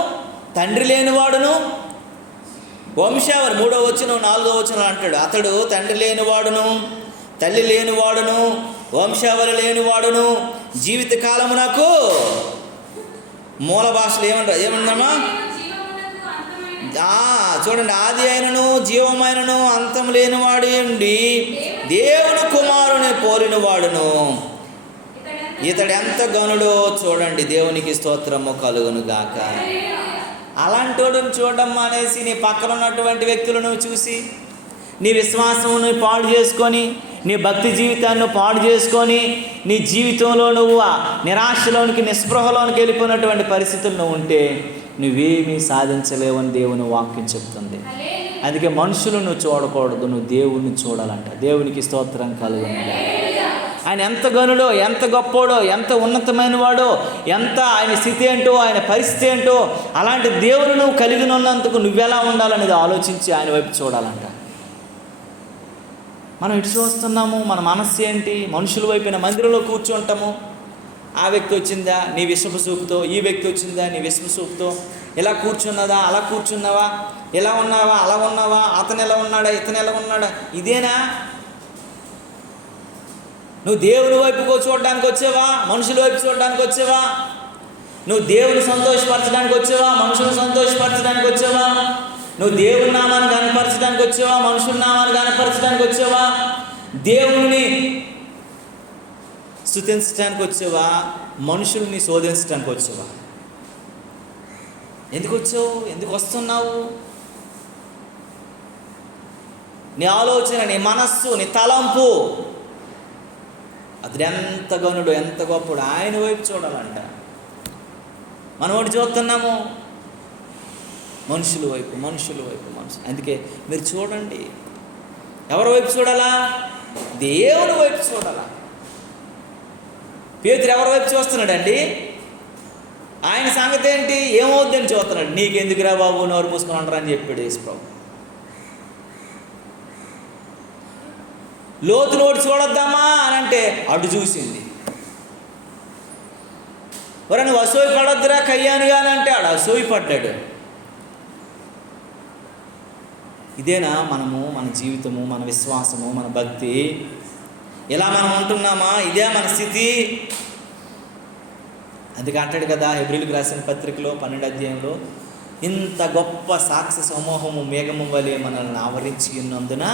తండ్రి లేనివాడును, వంశావళి 3వ వచనం 4వ వచనం అంటాడు. అతడు తండ్రి లేనివాడును, తల్లి లేనివాడును, వంశావళి లేనివాడును, జీవిత కాలమునకు మూల భాషలో ఏమన్నామా చూడండి, ఆది అయినను జీవమైనను అంతం లేనివాడు ఉండి దేవుని కుమారుని పోలిన వాడును. ఇతడు ఎంత గనుడో చూడండి, దేవునికి స్తోత్రము కలుగును గాక. అలాంటి వాడిని చూడడం మానేసి నీ పక్కన ఉన్నటువంటి వ్యక్తులను చూసి నీ విశ్వాసమును పాడు చేసుకొని, నీ భక్తి జీవితాన్ని పాడు చేసుకొని, నీ జీవితంలో నువ్వు నిరాశలోనికి, నిస్పృహలోనికి వెళ్ళిపోయినటువంటి పరిస్థితులు నువ్వు ఉంటే నువ్వేమీ సాధించలేవని దేవుని వాక్యం చెప్తుంది. అందుకే మనుషులు నువ్వు చూడకూడదు, నువ్వు దేవుణ్ణి చూడాలంట. దేవునికి స్తోత్రం కలుగును. ఆయన ఎంత గనుడో, ఎంత గొప్పోడో, ఎంత ఉన్నతమైన వాడో, ఎంత ఆయన స్థితి ఏంటో, ఆయన పరిస్థితి ఏంటో, అలాంటి దేవుని నువ్వు కలిగి ఉన్నందుకు నువ్వెలా ఉండాలనేది ఆలోచించి ఆయన వైపు చూడాలంట. మనం ఇటు చూస్తున్నాము, మన మనస్సు ఏంటి? మనుషుల వైపున మందిరంలో కూర్చుంటాము, ఆ వ్యక్తి వచ్చిందా నీ విషపు చూపుతో, ఈ వ్యక్తి వచ్చిందా నీ విషపు చూపుతో, ఇలా కూర్చున్నదా, అలా కూర్చున్నావా, ఇలా ఉన్నావా, అలా ఉన్నావా, అతను ఎలా ఉన్నాడా, ఇతను ఎలా ఉన్నాడా, ఇదేనా? నువ్వు దేవుని వైపుకు చూడడానికి వచ్చావా, మనుషుల వైపు చూడడానికి వచ్చావా? నువ్వు దేవుని సంతోషపరచడానికి వచ్చావా, మనుషులను సంతోషపరచడానికి వచ్చావా? నువ్వు దేవుని నామాన్ని కనపరచడానికి వచ్చావా, మనుషుల నామాన్ని కనపరచడానికి వచ్చావా? దేవుని స్తుతించడానికి వచ్చావా, మనుషుల్ని శోధించడానికి వచ్చావా? ఎందుకు వచ్చావు? ఎందుకు వస్తున్నావు? నీ ఆలోచన, నీ మనస్సు, నీ తలంపు అతడు ఎంత గనుడు, ఎంత గొప్పడు, ఆయన వైపు చూడాలంట. మనం ఒకటి చూస్తున్నాము, మనుషుల వైపు. అందుకే మీరు చూడండి, ఎవరి వైపు చూడాలా? దేవుని వైపు చూడాలా. పేతురు ఎవరి వైపు చూస్తున్నాడండి? ఆయన సంగతి ఏంటి, ఏమవుద్దని చూస్తున్నాడు. నీకెందుకురా బాబు, నోరు మూసుకొని ఉండరా అని చెప్పాడు యేసుప్రభు. లోతు నోటి చూడొద్దామా అని అంటే అటు చూసింది. ఒరే నువ్వు అసూయ పడొద్దురా కయ్యానుగా అని అంటే ఆడు అసూయ పడ్డాడు. ఇదేనా మనము, మన జీవితము, మన విశ్వాసము, మన భక్తి? ఇలా మనం ఉంటున్నామా? ఇదే మన స్థితి? అందుకే అంటాడు కదా హెబ్రీయులకు రాసిన పత్రికలో 12వ అధ్యాయంలో, ఇంత గొప్ప సాక్షి సమూహము మేఘము వలె మనల్ని ఆవరించి ఉన్నందున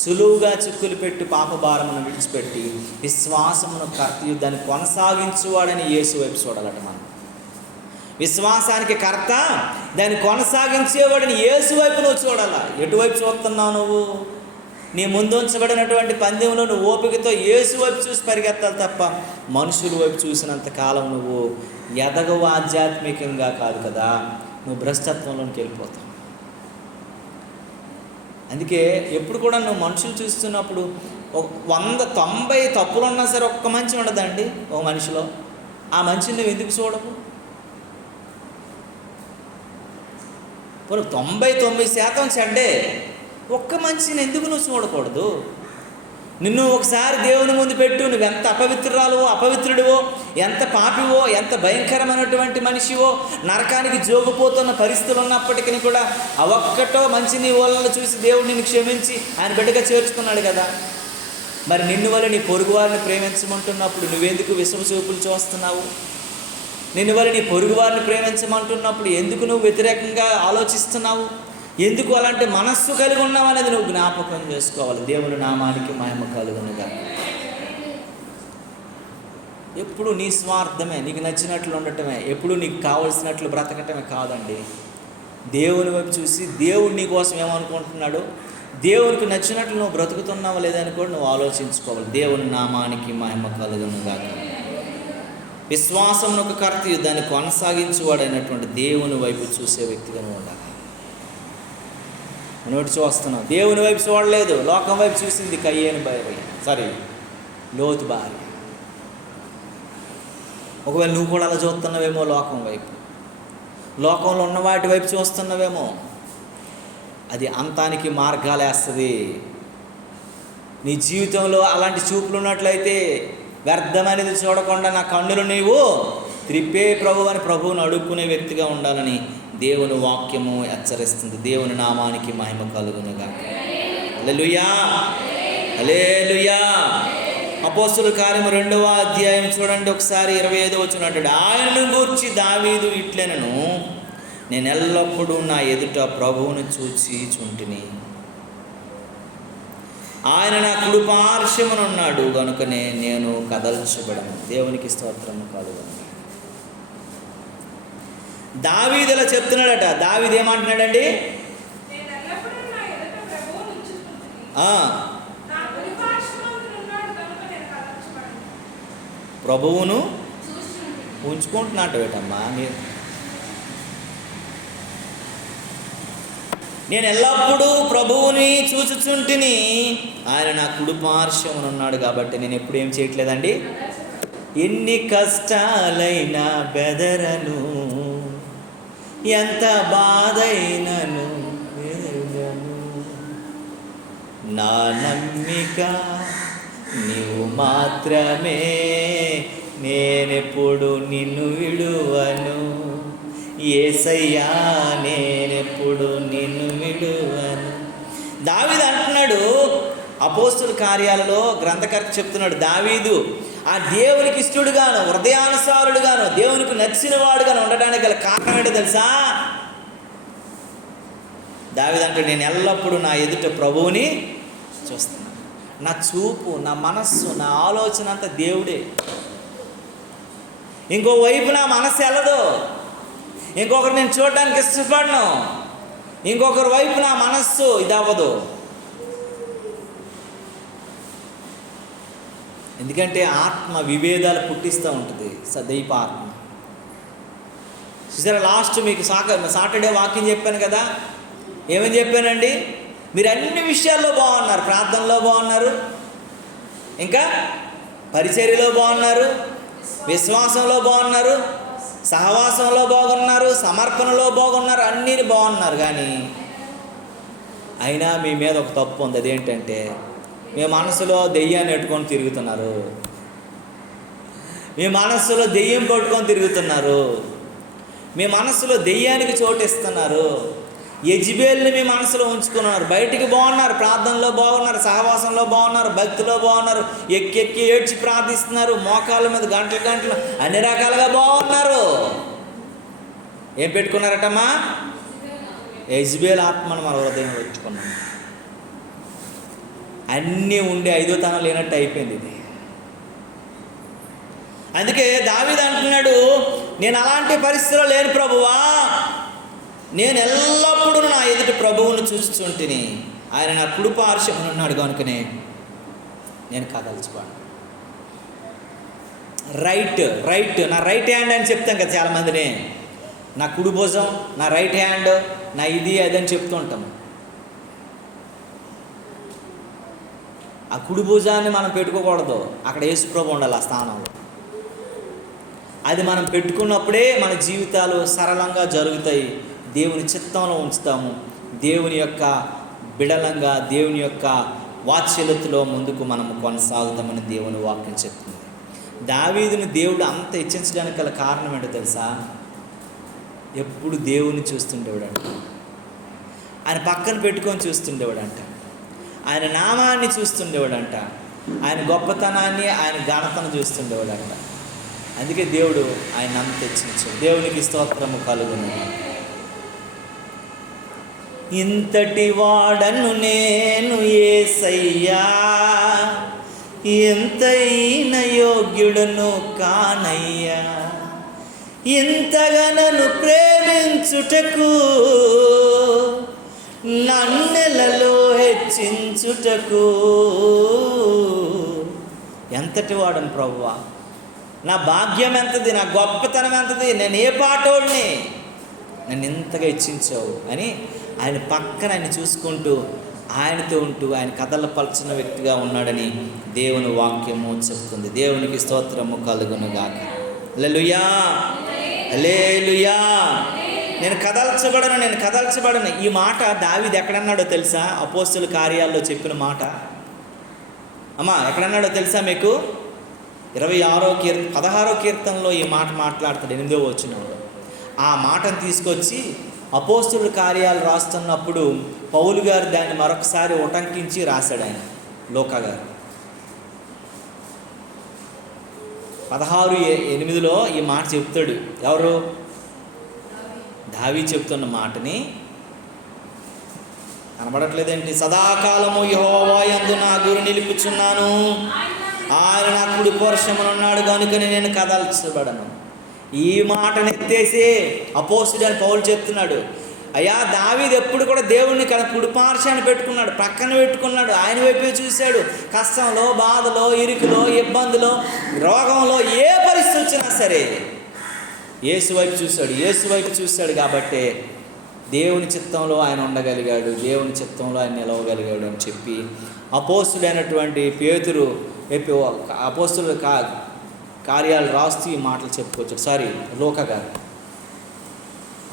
సులువుగా చిక్కులు పెట్టి పాపభారమును విడిచిపెట్టి విశ్వాసమును కర్త దాన్ని కొనసాగించువాడని యేసు వైపు చూడాలట. మనం విశ్వాసానికి కర్త, దాన్ని కొనసాగించేవాడిని యేసు వైపు నువ్వు చూడాలా. ఎటువైపు చూస్తున్నావు నువ్వు? నీ ముందు ఉంచబడినటువంటి పందెంలో నువ్వు ఓపికతో యేసు వైపు చూసి పరిగెత్తాలి తప్ప మనుషుల వైపు చూసినంత కాలం నువ్వు ఎదగవు. ఆధ్యాత్మికంగా కాదు కదా, నువ్వు భ్రష్టత్వంలోకి వెళ్ళిపోతావు. అందుకే ఎప్పుడు కూడా నువ్వు మనుషులు చూస్తున్నప్పుడు 190 తప్పులు ఉన్నా సరే ఒక్క మంచి ఉండదండి ఒక మనిషిలో. ఆ మనిషిని నువ్వు ఎందుకు చూడవు? 99% చెడ్డే, ఒక్క మనిషిని ఎందుకు నువ్వు చూడకూడదు? నిన్ను ఒకసారి దేవుని ముందు పెట్టు, నువ్వు ఎంత అపవిత్రురాలువో, అపవిత్రుడివో, ఎంత పాపివో, ఎంత భయంకరమైనటువంటి మనిషివో, నరకానికి జోగిపోతున్న పరిస్థితులు ఉన్నప్పటికీ కూడా ఆ ఒక్కటో మంచి నీ వాళ్ళని చూసి దేవుడు నిన్ను క్షమించి ఆయన బిడ్డగా చేర్చుకున్నాడు కదా. మరి నిన్ను వల్ల నీ పొరుగు వారిని ప్రేమించమంటున్నప్పుడు నువ్వెందుకు విషపు చూపులు చూస్తున్నావు? నిన్ను వల్ల నీ పొరుగు వారిని ప్రేమించమంటున్నప్పుడు ఎందుకు నువ్వు వ్యతిరేకంగా ఆలోచిస్తున్నావు? ఎందుకు అలాంటి మనస్సు కలిగి ఉన్నావు అనేది నువ్వు జ్ఞాపకం చేసుకోవాలి. దేవుని నామానికి మహిమ కలుగునుగా. ఎప్పుడు నీ స్వార్థమే, నీకు నచ్చినట్లు ఉండటమే, ఎప్పుడు నీకు కావలసినట్లు బ్రతకటమే కాదండి. దేవుని వైపు చూసి దేవుడు నీ కోసం ఏమనుకుంటున్నాడు, దేవునికి నచ్చినట్లు నువ్వు బ్రతుకుతున్నావా లేదని కూడా నువ్వు ఆలోచించుకోవాలి. దేవుని నామానికి మహిమ కలుగును గాక. విశ్వాసమునకు కర్తయు దాన్ని కొనసాగించువాడైనటువంటి దేవుని వైపు చూసే వ్యక్తిగా నువ్వు ఉండాలి. నోటి చూస్తున్నావు, దేవుని వైపు చూడలేదు, లోకం వైపు చూసింది కయ్యేని భార్య, లోతు భార్య. ఒకవేళ నువ్వు కూడా అలా చూస్తున్నావేమో, లోకం వైపు, లోకంలో ఉన్న వాటి వైపు చూస్తున్నావేమో, అది అంతానికి మార్గాలేస్తుంది. నీ జీవితంలో అలాంటి చూపులు ఉన్నట్లయితే వ్యర్థమైనది చూడకుండా నా కన్నులు నీవు త్రిప్పే ప్రభు అని ప్రభువుని అడుక్కునే వ్యక్తిగా ఉండాలని దేవుని వాక్యము హెచ్చరిస్తుంది. దేవుని నామానికి మహిమ కలుగునుగాక. హల్లెలూయా, హల్లెలూయా. అపోస్తుల కార్యము 2వ అధ్యాయం చూడండి ఒకసారి, 25వ వచనం అంటాడు, ఆయనను గూర్చి దావీదు ఇట్లనెను, నేను ఎల్లప్పుడూ నా ఎదుట ప్రభువును చూచి చుంటిని, ఆయన నా కుడి పార్శ్వమునున్నాడు కనుకనే నేను కదల్చబడను. దేవునికి స్తోత్రము కలుగును. దావీదు ఇలా చెప్తున్నాడట. దావీదు ఏమంటున్నాడండి? ప్రభువును ఉంచుకుంటున్నట్టు వేటమ్మా, నేను ఎల్లప్పుడూ ప్రభువుని చూచుచుంటిని, ఆయన నా కుడి పార్శ్వమున ఉన్నాడు కాబట్టి నేను ఎప్పుడు ఏం చేయట్లేదండి. ఎన్ని కష్టాలైనా బెదరను, ఎంత బాధైనను ఎరుగను, నా నమ్మిక నీవు మాత్రమే, నేనెప్పుడు నిన్ను విడువను, యేసయ్యా నేనెప్పుడు నిన్ను విడువను. దావీదు అంటున్నాడు, అపోస్తుల కార్యాలలో గ్రంథకర్త చెప్తున్నాడు, దావీదు ఆ దేవునికి ఇష్టడుగాను, హృదయానుసారుడుగాను, దేవునికి నచ్చిన వాడుగాను ఉండడానికి గల కారణం ఏంటో తెలుసా? దావీదు అంటాడు, నేను ఎల్లప్పుడూ నా ఎదుట ప్రభువుని చూస్తున్నాను. నా చూపు, నా మనస్సు, నా ఆలోచన అంతా దేవుడే. ఇంకోవైపు నా మనస్సు వెళ్ళదు, ఇంకొకరు నేను చూడడానికి ఇష్టపడను, ఇంకొకరి వైపు నా మనస్సు ఇది అవ్వదు. ఎందుకంటే ఆత్మ విభేదాలు పుట్టిస్తూ ఉంటుంది, సదైప ఆత్మ. చూసారా, లాస్ట్ మీకు సాటర్డే వాక్యం చెప్పాను కదా, ఏమని చెప్పానండి? మీరు అన్ని విషయాల్లో బాగున్నారు, ప్రార్థనలో బాగున్నారు, ఇంకా పరిచర్యలో బాగున్నారు, విశ్వాసంలో బాగున్నారు, సహవాసంలో బాగున్నారు, సమర్పణలో బాగున్నారు, అన్నీ బాగున్నారు. కానీ అయినా మీ మీద ఒక తప్పు ఉంది. అదేంటంటే మీ మనసులో దెయ్యాన్ని పెట్టుకొని తిరుగుతున్నారు, మీ మనస్సులో దెయ్యం పట్టుకొని తిరుగుతున్నారు, మీ మనస్సులో దెయ్యానికి చోటిస్తున్నారు, యెజబెల్ని మీ మనసులో ఉంచుకున్నారు. బయటికి బాగున్నారు, ప్రార్థనలో బాగున్నారు, సహవాసంలో బాగున్నారు, భక్తిలో బాగున్నారు, ఎక్కి ఏడ్చి ప్రార్థిస్తున్నారు, మోకాళ్ళ మీద గంటలు గంటలు అన్ని రకాలుగా బాగున్నారు. ఏం పెట్టుకున్నారటమ్మా? యెజబెల్ ఆత్మను మన హృదయం పెట్టుకున్నాం. అన్నీ ఉండి ఐదో తనం లేనట్టు అయిపోయింది ఇది. అందుకే దావీదు అంటున్నాడు, నేను అలాంటి పరిస్థితిలో లేని ప్రభువా, నేను ఎల్లప్పుడూ నా ఎదుటి ప్రభువును చూచుచుంటిని, ఆయన నా కుడి పార్శ్వమున ఉన్నాడు కనుకనే నేను కదల్చబడను. రైట్ నా రైట్ హ్యాండ్ అని చెప్తాం కదా చాలామందిని, నా కుడి భుజం, నా రైట్ హ్యాండ్, నా ఇది అది అని చెప్తూ ఉంటాము. ఆ కుడి భుజాన్ని మనం పెట్టుకోకూడదు, అక్కడ యేసుప్రభు ఉండాలి ఆ స్థానంలో. అది మనం పెట్టుకున్నప్పుడే మన జీవితాలు సరళంగా జరుగుతాయి, దేవుని చిత్తంలో ఉంచుతాము, దేవుని యొక్క బిడలంగా, దేవుని యొక్క వాత్సల్యతలో ముందుకు మనము కొనసాగుతామని దేవుని వాక్యం చెప్తుంది. దావీదుని దేవుడు అంత హెచ్చించడానికి గల కారణం ఏంటో తెలుసా? ఎప్పుడు దేవుని చూస్తుండేవాడంట, ఆయన పక్కన పెట్టుకొని చూస్తుండేవాడంట, ఆయన నామాన్ని చూస్తుండేవాడంట, ఆయన గొప్పతనాన్ని, ఆయన ఘనతను చూస్తుండేవాడంట. అందుకే దేవుడు ఆయన అంత హెచ్చించాడు. దేవునికి స్తోత్రము కలుగును. ఇంతటి వాడను నేను యేసయ్యా, ఎంతైన యోగ్యుడను కానయ్యా, ఇంతగా నన్ను ప్రేమించుచున్నావయ్యా, ప్రేమించుటకు నన్నెలలో హెచ్చించుటకు. ఎంతటి వాడను ప్రభువా, నా భాగ్యం ఎంతది, నా గొప్పతనం ఎంతది, నేను ఏ పాటోడిని, నన్ను ఇంతగా హెచ్చించావు అని ఆయన పక్కన ఆయన చూసుకుంటూ ఆయనతో ఉంటూ ఆయన కథలపరిచిన వ్యక్తిగా ఉన్నాడని దేవుని వాక్యము చెప్తుంది. దేవునికి స్తోత్రము కలుగునుగాక. హల్లెలూయా, హల్లెలూయా. నేను కదల్చబడను. ఈ మాట దావీదు ఎక్కడన్నాడో తెలుసా? అపోస్తలుల కార్యాల్లో చెప్పిన మాట. అమ్మా, ఎక్కడన్నాడో తెలుసా మీకు? 16వ కీర్తనలో ఈ మాట మాట్లాడతాడు, 8వ వచనంలో. ఆ మాటను తీసుకొచ్చి అపోస్తలుల కార్యాలు రాస్తున్నప్పుడు పౌలు గారు దాన్ని మరొకసారి ఉటంకించి రాశాడు. ఆయన లోకా గారు 16:8 ఈ మాట చెప్తాడు. ఎవరు? దావీదు చెప్తున్న మాటని కనబడట్లేదేంటి? సదాకాలము యెహోవా యందు నా గురి నిలుపుచున్నాను, ఆయన నా కుడి పార్శ్వమునున్నాడు కనుకని నేను కదల్చబడను. ఈ మాటను ఎత్తేసి అపోస్తలుడైన పౌలు చెప్తున్నాడు, అయ్యా దావీదు ఎప్పుడు కూడా దేవుణ్ణి కుడి పార్శ్వాన్ని పెట్టుకున్నాడు, ప్రక్కన పెట్టుకున్నాడు, ఆయన వైపే చూశాడు. కష్టంలో, బాధలో, ఇరుకులో, ఇబ్బందులో, రోగంలో, ఏ పరిస్థితి వచ్చినా సరే యేసు వైపు చూశాడు కాబట్టి దేవుని చిత్తంలో ఆయన ఉండగలిగాడు, దేవుని చిత్తంలో ఆయన నిలవగలిగాడు అని చెప్పి అపోస్తలుడైనటువంటి పేతురు అపోస్తలుల కార్యాలు రాస్తూ ఈ మాటలు చెప్పుకోవచ్చు. లోకా గారు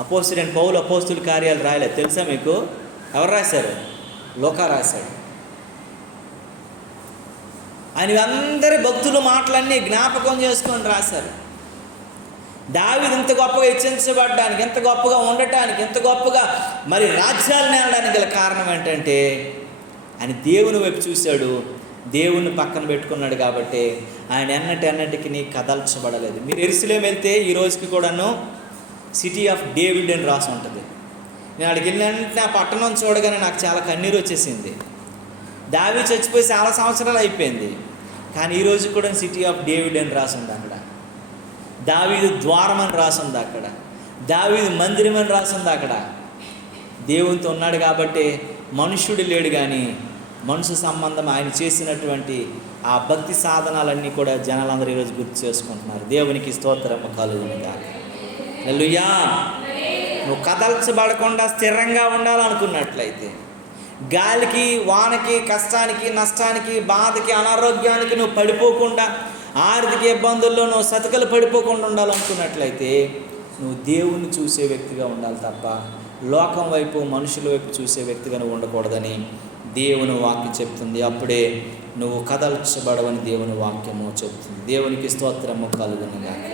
అపోస్తలుడైన పౌలు అపోస్తలుల కార్యాలు రాయలేదు, తెలుసా మీకు? ఎవరు రాశారు? లోకా రాశాడు. ఆయన అందరి భక్తుల మాటలన్నీ జ్ఞాపకం చేసుకొని రాశారు. దావీదు ఇంత గొప్పగా హెచ్చించబడడానికి, ఇంత గొప్పగా ఉండటానికి, ఇంత గొప్పగా మరి రాజ్యాలను ఏలడానికి గల కారణం ఏంటంటే ఆయన దేవుని వైపు చూశాడు, దేవుణ్ణి పక్కన పెట్టుకున్నాడు కాబట్టి ఆయన ఎన్నటికి నీ కదల్చబడలేదు. మీరు యెరూషలేము వెళ్తే ఈ రోజుకి కూడాను సిటీ ఆఫ్ డేవిడ్ అని రాసి ఉంటుంది. నేను అక్కడికి వెళ్ళినంటే ఆ పట్టణం చూడగానే నాకు చాలా కన్నీరు వచ్చేసింది. దావీదు చచ్చిపోయి చాలా సంవత్సరాలు అయిపోయింది, కానీ ఈరోజు కూడా సిటీ ఆఫ్ డేవిడ్ అని రాసి ఉంది. అక్కడ దావీదు ద్వారం అని రాసింది, అక్కడ దావీదు మందిరం అని రాసింది. అక్కడ దేవునితో ఉన్నాడు కాబట్టి మనుష్యుడు లేడు, కానీ మనుషు సంబంధం ఆయన చేసినటువంటి ఆ భక్తి సాధనాలన్నీ కూడా జనాలందరూ ఈరోజు గుర్తు చేసుకుంటున్నారు. దేవునికి స్తోత్రము కలుగునుగాక. హల్లెలూయా. నువ్వు కదల్చబడకుండా స్థిరంగా ఉండాలనుకున్నట్లయితే, గాలికి, వానకి, కష్టానికి, నష్టానికి, బాధకి, అనారోగ్యానికి నువ్వు పడిపోకుండా, ఆర్థిక ఇబ్బందుల్లో నువ్వు సతకలు పడిపోకుండా ఉండాలనుకున్నట్లయితే నువ్వు దేవుణ్ణి చూసే వ్యక్తిగా ఉండాలి తప్ప లోకం వైపు, మనుషుల వైపు చూసే వ్యక్తిగా నువ్వు ఉండకూడదని దేవుని వాక్యం చెప్తుంది. అప్పుడే నువ్వు కదల్చబడవని దేవుని వాక్యము చెప్తుంది. దేవునికి స్తోత్రము కలుగునుగాక.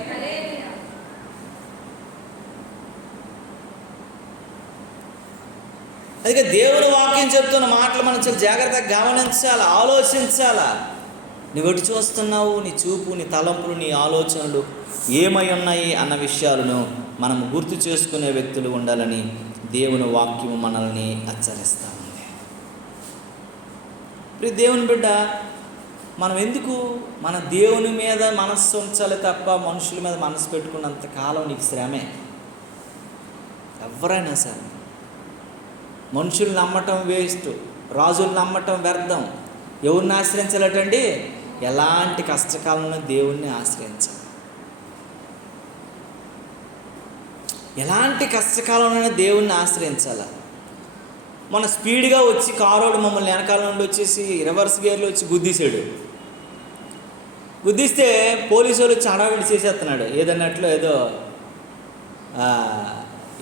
అందుకే దేవుని వాక్యం చెప్తున్న మాటలు మనం చాలా జాగ్రత్తగా గమనించాలా, ఆలోచించాలా. నువ్వు ఎటు చూస్తున్నావు, నీ చూపు, నీ తలంపులు, నీ ఆలోచనలు ఏమై ఉన్నాయి అన్న విషయాలను మనం గుర్తు చేసుకునే వ్యక్తులు ఉండాలని దేవుని వాక్యము మనల్ని హెచ్చరిస్తూ ఉంది. ప్రియ దేవుని బిడ్డ, మనం ఎందుకు మన దేవుని మీద మనస్సు ఉంచాలి తప్ప మనుషుల మీద మనసు పెట్టుకున్నంత కాలం నీకు శ్రమే. ఎవరైనా సరే మనుషులు నమ్మటం వేస్ట్, రాజులు నమ్మటం వ్యర్థం. ఎవరిని ఆశ్రయించాలటండి? ఎలాంటి కష్టకాలంలో దేవుణ్ణి ఆశ్రయించాలి. ఎలాంటి కష్టకాలంలోనే దేవుణ్ణి ఆశ్రయించాలి. మన స్పీడ్గా వచ్చి కారోడు మమ్మల్ని వెనకాల నుండి వచ్చేసి రివర్స్ గేర్లో వచ్చి గుద్దీశాడు. గుద్దిస్తే పోలీసు వాళ్ళు వచ్చి హడావిడి చేసేస్తున్నాడు. ఏదన్నట్లు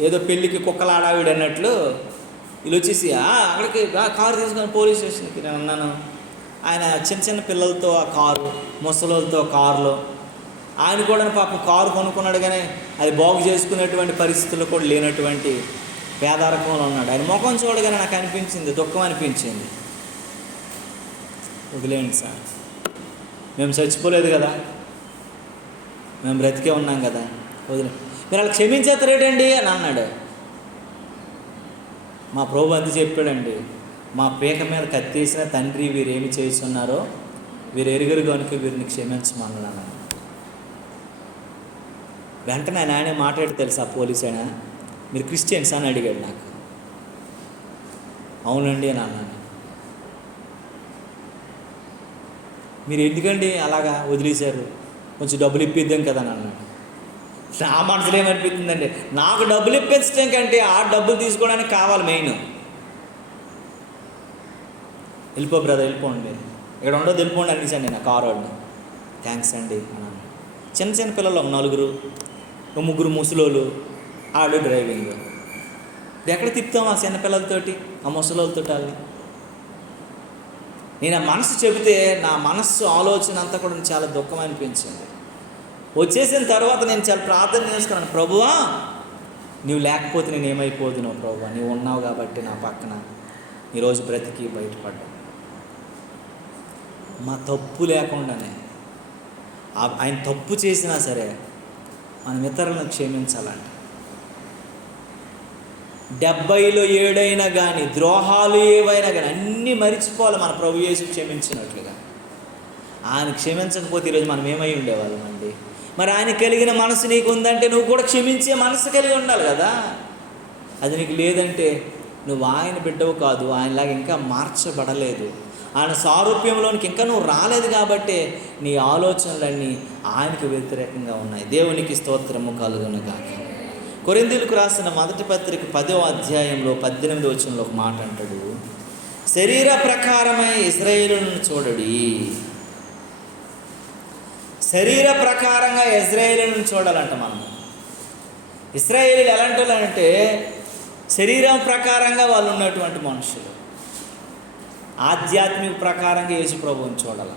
ఏదో పెళ్ళికి కుక్కల హడావిడి అన్నట్లు వీళ్ళు వచ్చేసి అక్కడికి కారు తీసుకొని పోలీస్ స్టేషన్కి నేను అన్నాను. ఆయన చిన్న చిన్న పిల్లలతో ఆ కారు, ముసలోళ్ళతో కారులో, ఆయన కూడా పాపం కారు కొనుక్కున్నాడు, కానీ అది బాగు చేసుకునేటువంటి పరిస్థితుల్లో కూడా లేనటువంటి పేదరికంలో ఉన్నాడు. ఆయన ముఖం చూడగానే నాకు అనిపించింది, దుఃఖం అనిపించింది. వదిలేండి సార్, మేము చచ్చిపోలేదు కదా, మేము బ్రతికే ఉన్నాం కదా, వదిలే. మీరు అలా క్షమించేస్తారేటండి అని అన్నాడు. మా ప్రభు అంది చెప్పాడండి, మా పీక మీద కత్తేసిన తండ్రి వీరేమి చేస్తున్నారో వీరు ఎరుగరు కనుక వీరిని క్షమించమన్నాను. వెంటనే ఆయనే మాట్లాడి తెలుసా పోలీసు ఆయన, మీరు క్రిస్టియన్స్ అని అడిగాడు నాకు. అవునండి అని అన్నాను. మీరు ఎందుకండి అలాగా వదిలేశారు, కొంచెం డబ్బులు ఇప్పిద్దాం కదా అని అన్నాడు. నా మనసులో ఏమనిపిస్తుందండి, నాకు డబ్బులు ఇప్పించడం కంటే ఆ డబ్బులు తీసుకోవడానికి కావాలి మెయిన్. వెళ్ళిపో బ్రదర్, వెళ్ళిపోండి, మీరు ఇక్కడ ఉండదు, వెళ్ళిపోండి అనిపించండి నా కారు వాడిని. థ్యాంక్స్ అండి అన్నాను. చిన్న చిన్న పిల్లలు 4, 3 ముసలోళ్ళు, ఆడు డ్రైవింగ్. ఎక్కడ తిప్పుతాం ఆ చిన్న పిల్లలతోటి, ఆ ముసలోళ్ళతో వాళ్ళని. నేను ఆ మనసు చెబితే నా మనస్సు ఆలోచన అంతా కూడా చాలా దుఃఖం అనిపించింది. వచ్చేసిన తర్వాత నేను చాలా ప్రార్థన చేసుకున్నాను, ప్రభువా నువ్వు లేకపోతే నేను ఏమైపోతున్నావు ప్రభువా, నువ్వు ఉన్నావు కాబట్టి నా పక్కన ఈరోజు బ్రతికి బయటపడ్డా. మా తప్పు లేకుండానే ఆయన తప్పు చేసినా సరే మనం ఇతరులను క్షమించాలంట. 70లో 7 కానీ ద్రోహాలు ఏవైనా కానీ అన్నీ మరిచిపోవాలి మన ప్రభు యేసు క్షమించినట్లుగా. ఆయన క్షమించకపోతే ఈరోజు మనం ఏమై ఉండేవాళ్ళం అండి. మరి ఆయన కలిగిన మనసు నీకు ఉందంటే నువ్వు కూడా క్షమించే మనసు కలిగి ఉండాలి కదా. అది నీకు లేదంటే నువ్వు ఆయన బిడ్డవు కాదు, ఆయనలాగా ఇంకా మార్చబడలేదు, ఆయన సారూప్యంలోనికి ఇంకా నువ్వు రాలేదు. కాబట్టి నీ ఆలోచనలన్నీ ఆయనకు వ్యతిరేకంగా ఉన్నాయి. దేవునికి స్తోత్రము కలుగును గాక. కొరింథీయులకు రాసిన మొదటి పత్రిక 10వ అధ్యాయంలో 18వ వచనంలో ఒక మాట అంటాడు, శరీర ప్రకారమై ఇశ్రాయేలును చూడడి. శరీర ప్రకారంగా ఇశ్రాయేలును చూడాలంట మనం. ఇశ్రాయేలీలు ఎలాంటి వాళ్ళు అంటే శరీరం ప్రకారంగా వాళ్ళు ఉన్నటువంటి మనుషులు. ఆధ్యాత్మిక ప్రకారంగా యేసు ప్రభువుని చూడాలి.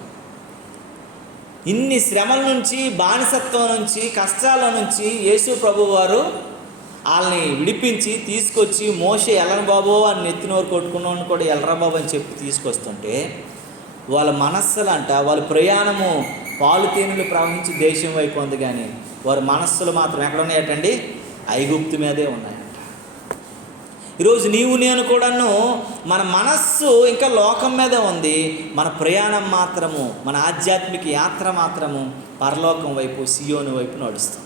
ఇన్ని శ్రమల నుంచి, బానిసత్వం నుంచి, కష్టాల నుంచి యేసు ప్రభువు వారు వాళ్ళని విడిపించి తీసుకొచ్చి, మోషే ఎల్లన బాబో అని నెత్తినోరు కొట్టుకున్నాను కూడా ఎల్లరా బాబు అని చెప్పి తీసుకొస్తుంటే వాళ్ళ మనస్సులంట, వాళ్ళ ప్రయాణము పాలు తేనెలు ప్రవహించి దేశం వైపు ఉంది, కానీ వారి మనస్సులు మాత్రం ఎక్కడ ఉన్నాయటండి, ఐగుప్తు మీదే ఉన్నాయంట. ఈరోజు నీవు నేను కూడాను మన మనస్సు ఇంకా లోకం మీదే ఉంది, మన ప్రయాణం మాత్రము, మన ఆధ్యాత్మిక యాత్ర మాత్రము పరలోకం వైపు, సియోను వైపు నడుస్తుంది.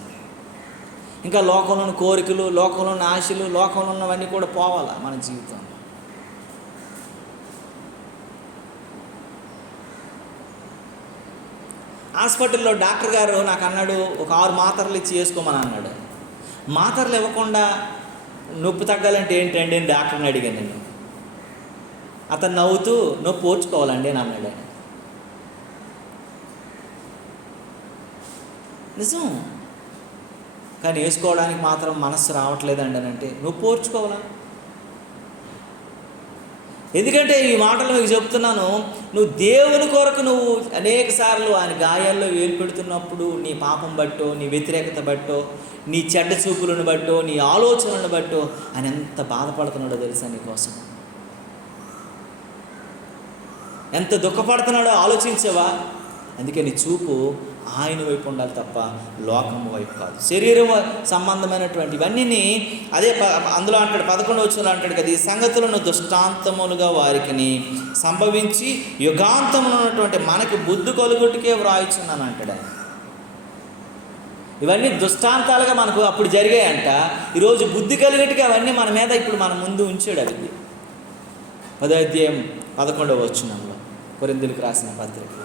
ఇంకా లోకంలోని కోరికలు, లోకంలోని ఆశలు, లోకంలో ఉన్నవన్నీ కూడా పోవాలా మన జీవితం. హాస్పిటల్లో డాక్టర్ గారు నాకు అన్నాడు, ఒక 6 మాత్రలు ఇచ్చి వేసుకోమని అన్నాడు. మాత్రలు ఇవ్వకుండా నొప్పి తగ్గాలంటే ఏంటండి అని డాక్టర్ని అడిగాను నేను. అతను నవ్వుతూ నొప్పి ఓర్చుకోవాలండి అని అన్నాడు ఆయన. నిజం, కానీ వేసుకోవడానికి మాత్రం మనస్సు రావట్లేదండి అని అంటే నొప్పి ఓర్చుకోవాలా? ఎందుకంటే ఈ మాటలు మీకు చెప్తున్నాను, నువ్వు దేవుని కొరకు నువ్వు అనేక సార్లు ఆయన గాయాల్లో వేలు పెడుతున్నప్పుడు నీ పాపం బట్టో, నీ వ్యతిరేకత బట్టో, నీ చెడ్డ చూపులను బట్టో, నీ ఆలోచనలను బట్టో ఆయన ఎంత బాధపడుతున్నాడో తెలుసా నీకోసం, ఎంత దుఃఖపడుతున్నాడో ఆలోచించవా? అందుకే నీ చూపు ఆయన వైపు ఉండాలి తప్ప లోకం వైపు కాదు. శరీరం సంబంధమైనటువంటి ఇవన్నీ అదే అందులో అంటాడు 11వ వచనంలో అంటాడు కదా, ఈ సంగతులను దృష్టాంతములుగా వారికి సంభవించి యుగాంతములు ఉన్నటువంటి మనకి బుద్ధి కలుగుటికే వ్రాయిచున్నాను అంటాడు ఆయన. ఇవన్నీ దృష్టాంతాలుగా మనకు అప్పుడు జరిగాయంట. ఈరోజు బుద్ధి కలిగటికి అవన్నీ మన మీద ఇప్పుడు మన ముందు ఉంచాడు. అవి 10వ అధ్యాయం 11వ వచనంలో కొరింథీయులకు రాసిన పత్రిక.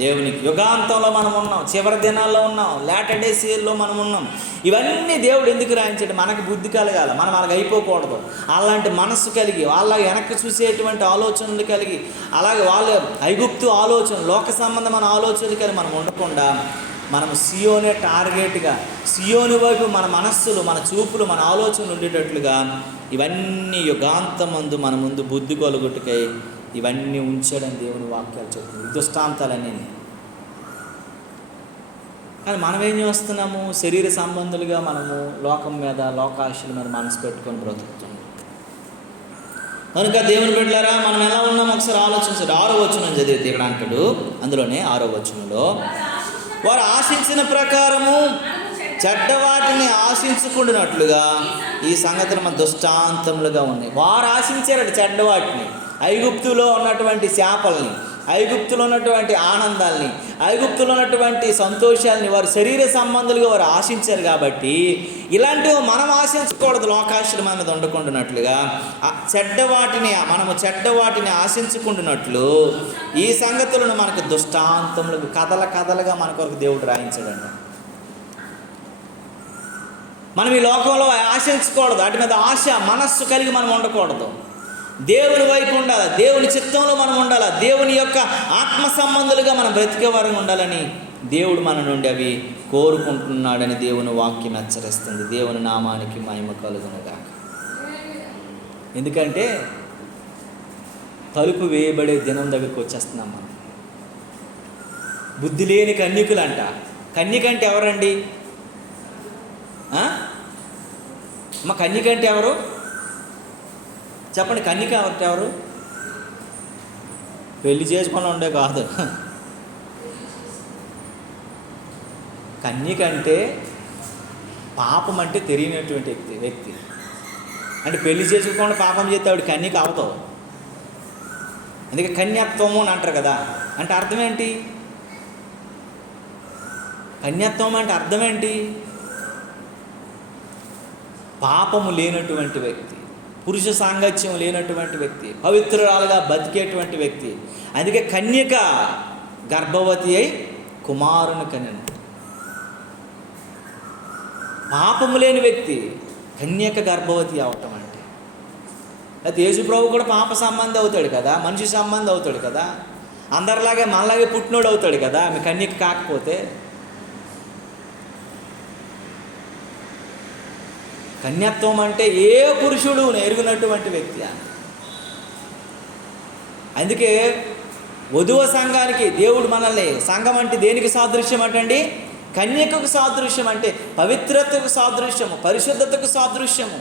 దేవునికి యుగాంతంలో మనం ఉన్నాం, చివరి దినాల్లో ఉన్నాం, లేటర్ డేస్లో మనం ఉన్నాం. ఇవన్నీ దేవుడు ఎందుకు రాయించాడు? మనకు బుద్ధి కలగాలి, మనం అలాగ అయిపోకూడదు. అలాంటి మనస్సు కలిగి వాళ్ళ వెనక్కి చూసేటువంటి ఆలోచనలు కలిగి, అలాగే వాళ్ళ ఐగుప్తు ఆలోచన, లోక సంబంధమైన ఆలోచనలు కలిగి మనం ఉండకుండా మనము సియోనే టార్గెట్గా, సియోని వైపు మన మనస్సులు, మన చూపులు, మన ఆలోచనలు ఉండేటట్లుగా ఇవన్నీ యుగాంతమందు మన ముందు బుద్ధి కొలుగుట్టుకై ఇవన్నీ ఉంచాడని దేవుని వాక్యాలు చెప్తుంది. దృష్టాంతాలన్నీ. కానీ మనం ఏం చేస్తున్నాము? శరీర సంబంధులుగా మనము లోకం మీద, లోకాశల మీద మనసు పెట్టుకొని బ్రతుకుతున్నాం. కనుక దేవుని బిడ్డలారా, మనం ఎలా ఉన్నాము ఒకసారి ఆలోచించారు. 6వ వచనం చదివితే ఇక్కడ అంటాడు, అందులోనే 6వ వచనంలో, వారు ఆశించిన ప్రకారము చెడ్డవాటిని ఆశించుకుంటున్నట్లుగా ఈ సంగతులు మన దృష్టాంతములుగా ఉన్నాయి. వారు ఆశించారట చెడ్డవాటిని, ఐగుప్తులో ఉన్నటువంటి చేపల్ని, ఐగుప్తులో ఉన్నటువంటి ఆనందాల్ని, ఐగుప్తులో ఉన్నటువంటి సంతోషాలని వారు శరీర సంబంధులుగా వారు ఆశించారు. కాబట్టి ఇలాంటివి మనం ఆశించకూడదు. లోకాశ్రమం మీద ఉండకుండానట్లుగా మనము చెడ్డవాటిని ఆశించుకుంటున్నట్లు ఈ సంగతులను మనకు దృష్టాంతములు కథలుగా మన కొరకు దేవుడు రాయించాడంట. మనం ఈ లోకంలో ఆశించకూడదు. వాటి మీద ఆశ మనస్సు కలిగి మనం ఉండకూడదు. దేవుని వైపు ఉండాలి, దేవుని చిత్తంలో మనం ఉండాలి, దేవుని యొక్క ఆత్మ సంబంధులుగా మనం బ్రతికే వారంగా ఉండాలని దేవుడు మన నుండి అవి కోరుకుంటున్నాడని దేవుని వాక్యం హెచ్చరిస్తుంది. దేవుని నామానికి మహిమ కలుగునుగాక. ఎందుకంటే తలుపు వేయబడే దినం దగ్గరికి వచ్చేస్తున్నాం మనం. బుద్ధి లేని కన్యకులంట. కన్యక అంటే ఎవరండి? మా కన్యక అంటే ఎవరు చెప్పండి? కన్యక అంటే ఎవరు? పెళ్లి చేసుకొని ఉండే కాదు. కన్యక అంటే పాపం అంటే తెలియనటువంటి వ్యక్తి. అంటే పెళ్లి చేసుకోకుండా పాపం చేస్తే ఆవిడ కన్యక అవుతావు. అందుకే కన్యాత్వము అని అంటారు కదా. అంటే అర్థం ఏంటి? కన్యాత్వం అంటే అర్థం ఏంటి? పాపము లేనటువంటి వ్యక్తి, పురుష సాంగత్యం లేనటువంటి వ్యక్తి, పవిత్రురాలుగా బతికేటువంటి వ్యక్తి. అందుకే కన్యక గర్భవతి అయి కుమారుని కనెను. పాపము లేని వ్యక్తి కన్యక గర్భవతి అవటం అంటే, అయితే యేసుప్రభు కూడా పాప సంబంధి అవుతాడు కదా, మనిషి సంబంధి అవుతాడు కదా, అందరిలాగే మనలాగే పుట్టినోడు అవుతాడు కదా. మీ కన్యక కాకపోతే కన్యత్వం అంటే ఏ పురుషుడు ఎరుగునటువంటి వ్యక్తి. అందుకే వధువ సంఘానికి దేవుడు మనల్ని, సంఘం అంటే దేనికి సాదృశ్యం అంటండి? కన్యకకు సాదృశ్యం. అంటే పవిత్రతకు సాదృశ్యము, పరిశుద్ధతకు సాదృశ్యము,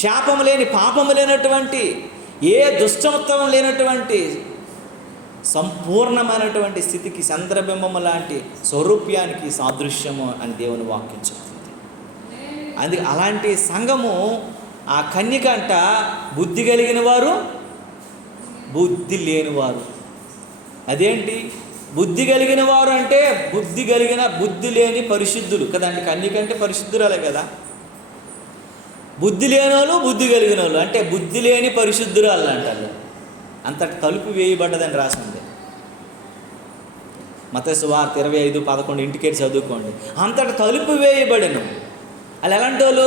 శాపము లేని, పాపము లేనటువంటి, ఏ దుష్టత్వం లేనటువంటి సంపూర్ణమైనటువంటి స్థితికి, చంద్రబింబము లాంటి స్వరూప్యానికి సాదృశ్యము అని దేవుని వాక్యం చెప్తుంది. అందుకే అలాంటి సంఘము ఆ కన్యక అంట బుద్ధి కలిగిన వారు, బుద్ధి లేనివారు. అదేంటి బుద్ధి కలిగిన వారు అంటే? బుద్ధి లేని పరిశుద్ధులు కదండి. కన్యక అంటే పరిశుద్ధురాలే కదా. బుద్ధి లేని వాళ్ళు, బుద్ధి కలిగిన వాళ్ళు అంటే బుద్ధి లేని పరిశుద్ధురాలు అంటారు. అంతటి తలుపు వేయబడ్డదని రాసింది మత్తయి సువార్త 25:11 ఇంటికేసి చదువుకోండి. అంతటి తలుపు వేయబడను. వాళ్ళు ఎలాంటి వాళ్ళు?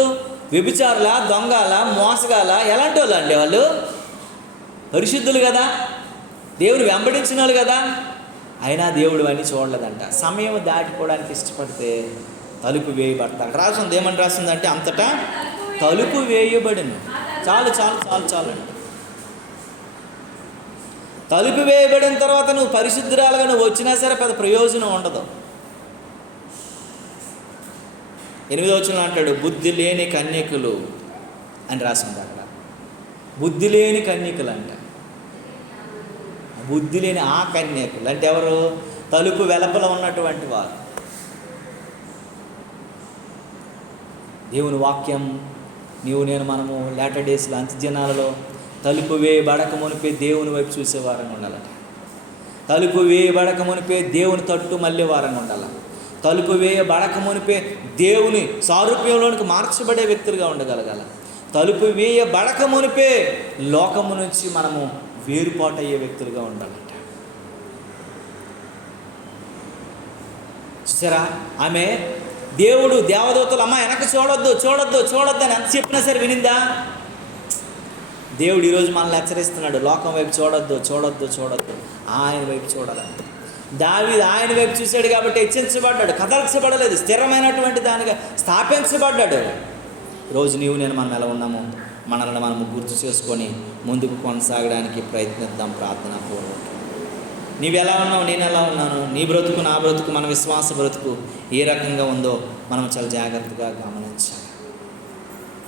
వ్యభిచారుల, దొంగల, మోసగాల, ఎలాంటి వాళ్ళు అండి? వాళ్ళు పరిశుద్ధులు కదా, దేవుని వెంబడించిన వాళ్ళు కదా. అయినా దేవుడు అని చూడలేదంట. సమయం దాటిపోవడానికి ఇష్టపడితే తలుపు వేయబడతాడు. రాసింది ఏమని రాసిందంటే, అంతటా తలుపు వేయబడిను. చాలు చాలు చాలు చాలు అండి. తలుపు వేయబడిన తర్వాత నువ్వు పరిశుద్ధురాలుగా నువ్వు వచ్చినా సరే పెద్ద ప్రయోజనం ఉండదు. 8వ వచనంలో అంటాడు, బుద్ధి లేని కన్యకులు అని రాసింది అక్కడ. బుద్ధి లేని కన్యకులు అంట. బుద్ధి లేని ఆ కన్యకులు అంటే ఎవరు? తలుపు వెలుపల ఉన్నటువంటి వారు. దేవుని వాక్యం మనము లేటర్ డేస్లో, అంత్యదినాలలో తలుపు వేయబడక మునిపే దేవుని వైపు చూసేవారంగా ఉండాలట. తలుపు వేయబడక మునిపే దేవుని తట్టు మళ్ళీ వారంగా ఉండాలి. తలుపు వేయబడక మునిపే దేవుని సారూప్యంలోనికి మార్చబడే వ్యక్తులుగా ఉండగలగాల. తలుపు వేయబడక మునిపే లోకము నుంచి మనము వేరుపాటు అయ్యే వ్యక్తులుగా ఉండాలంట. చూసారా, ఆమె దేవుడు దేవదూతలు అమ్మ వెనక చూడొద్దు చూడొద్దు చూడొద్దు అని ఎంత చెప్పినా సరే వినిందా? దేవుడు ఈరోజు మనల్ని హెచ్చరిస్తున్నాడు, లోకం వైపు చూడొద్దు చూడొద్దు చూడొద్దు, ఆయన వైపు చూడాలంటే. దావీదు ఆయన వైపు చూశాడు కాబట్టి హెచ్చరించబడ్డాడు, కదల్చబడలేదు, స్థిరమైనటువంటి దానిగా స్థాపించబడ్డాడు. రోజు నేను మనం ఎలా ఉన్నామో మనల్ని మనము గుర్తు చేసుకొని ముందుకు కొనసాగడానికి ప్రయత్నిద్దాం ప్రార్థనాపూర్వకంగా. నీవు ఎలా ఉన్నావు, నేను ఎలా ఉన్నాను, నీ బ్రతుకు నా బ్రతుకు, మన విశ్వాస బ్రతుకు ఏ రకంగా ఉందో మనం చాలా జాగ్రత్తగా గమనించాలి.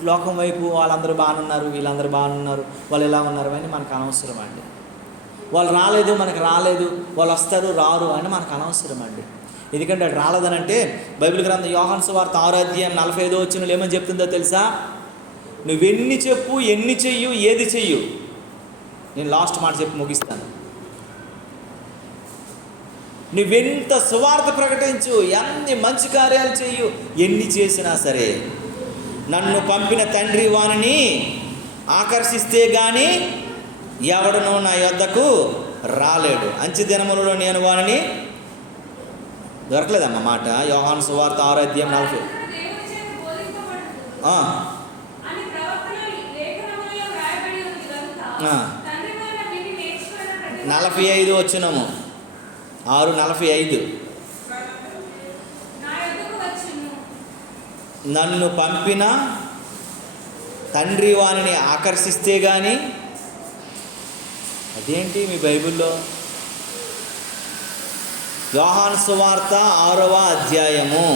లోకం వైపు వాళ్ళందరూ బాగున్నారు, వీళ్ళందరూ బాగున్నారు, వాళ్ళు ఎలా ఉన్నారు అని మనకు అనవసరం అండి. వాళ్ళు రాలేదు, మనకు రాలేదు, వాళ్ళు వస్తారు రారు అని మనకు అనవసరం అండి. ఎందుకంటే అది రాలేదనంటే బైబిల్ గ్రంథం యోహాను సువార్త 6:45 వచనంలో ఏమని చెప్తుందో తెలుసా? నువ్వెన్ని చెప్పు, ఎన్ని చెయ్యు, ఏది చెయ్యు, నేను లాస్ట్ మాట చెప్పి ముగిస్తాను. నువ్వెంత సువార్త ప్రకటించు, ఎన్ని మంచి కార్యాలు చేయు, ఎన్ని చేసినా సరే నన్ను పంపిన తండ్రి వానిని ఆకర్షిస్తే కానీ ఎవడనో నా యొద్దకు రాలేడు. అంచె దినములలో నేను వానిని దొరకలేదన్న మాట. యోహాను సువార్త 6:40. ఆ 45 వచ్చినము 6:45. నన్ను పంపిన తండ్రి వానిని ఆకర్షిస్తే కానీ, అదేంటి మీ బైబిల్లో? యోహాను సువార్త 6వ అధ్యాయము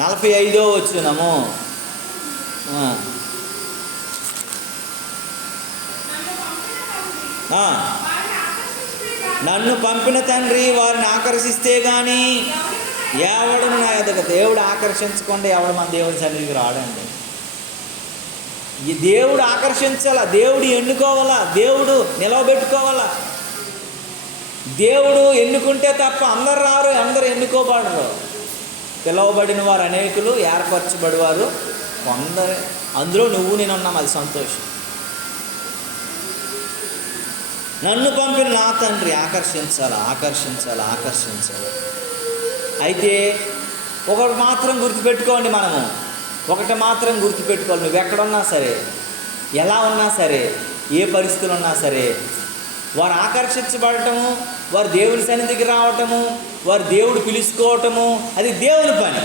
45వ వచనము. నన్ను పంపిన తండ్రి వారిని ఆకర్షిస్తే కానీ ఎవడును నా ఎదుట. దేవుడు ఆకర్షించకుండా ఎవడు మన దేవుని సన్నిధికి రాడండి. ఈ దేవుడు ఆకర్షించాలా, దేవుడు ఎన్నుకోవాలా, దేవుడు నిలవబెట్టుకోవాలా. దేవుడు ఎన్నుకుంటే తప్ప అందరు రారు, అందరు ఎన్నుకోబడరు. పిలవబడిన వారు అనేకులు, ఏర్పరచబడివారు కొందరు. అందులో నువ్వు నేను ఉన్నాం, అది సంతోషం. నన్ను పంపిన నా తండ్రి ఆకర్షించాలా, ఆకర్షించాలా, ఆకర్షించాలి. అయితే ఒకటి మాత్రం గుర్తుపెట్టుకోండి, మనము ఒకటి మాత్రం గుర్తుపెట్టుకోవాలి. నువ్వు ఎక్కడున్నా సరే, ఎలా ఉన్నా సరే, ఏ పరిస్థితులు ఉన్నా సరే, వారు ఆకర్షించబడటము, వారు దేవుని సన్నిధికి రావటము, వారు దేవుడు పిలుచుకోవటము, అది దేవుని పని.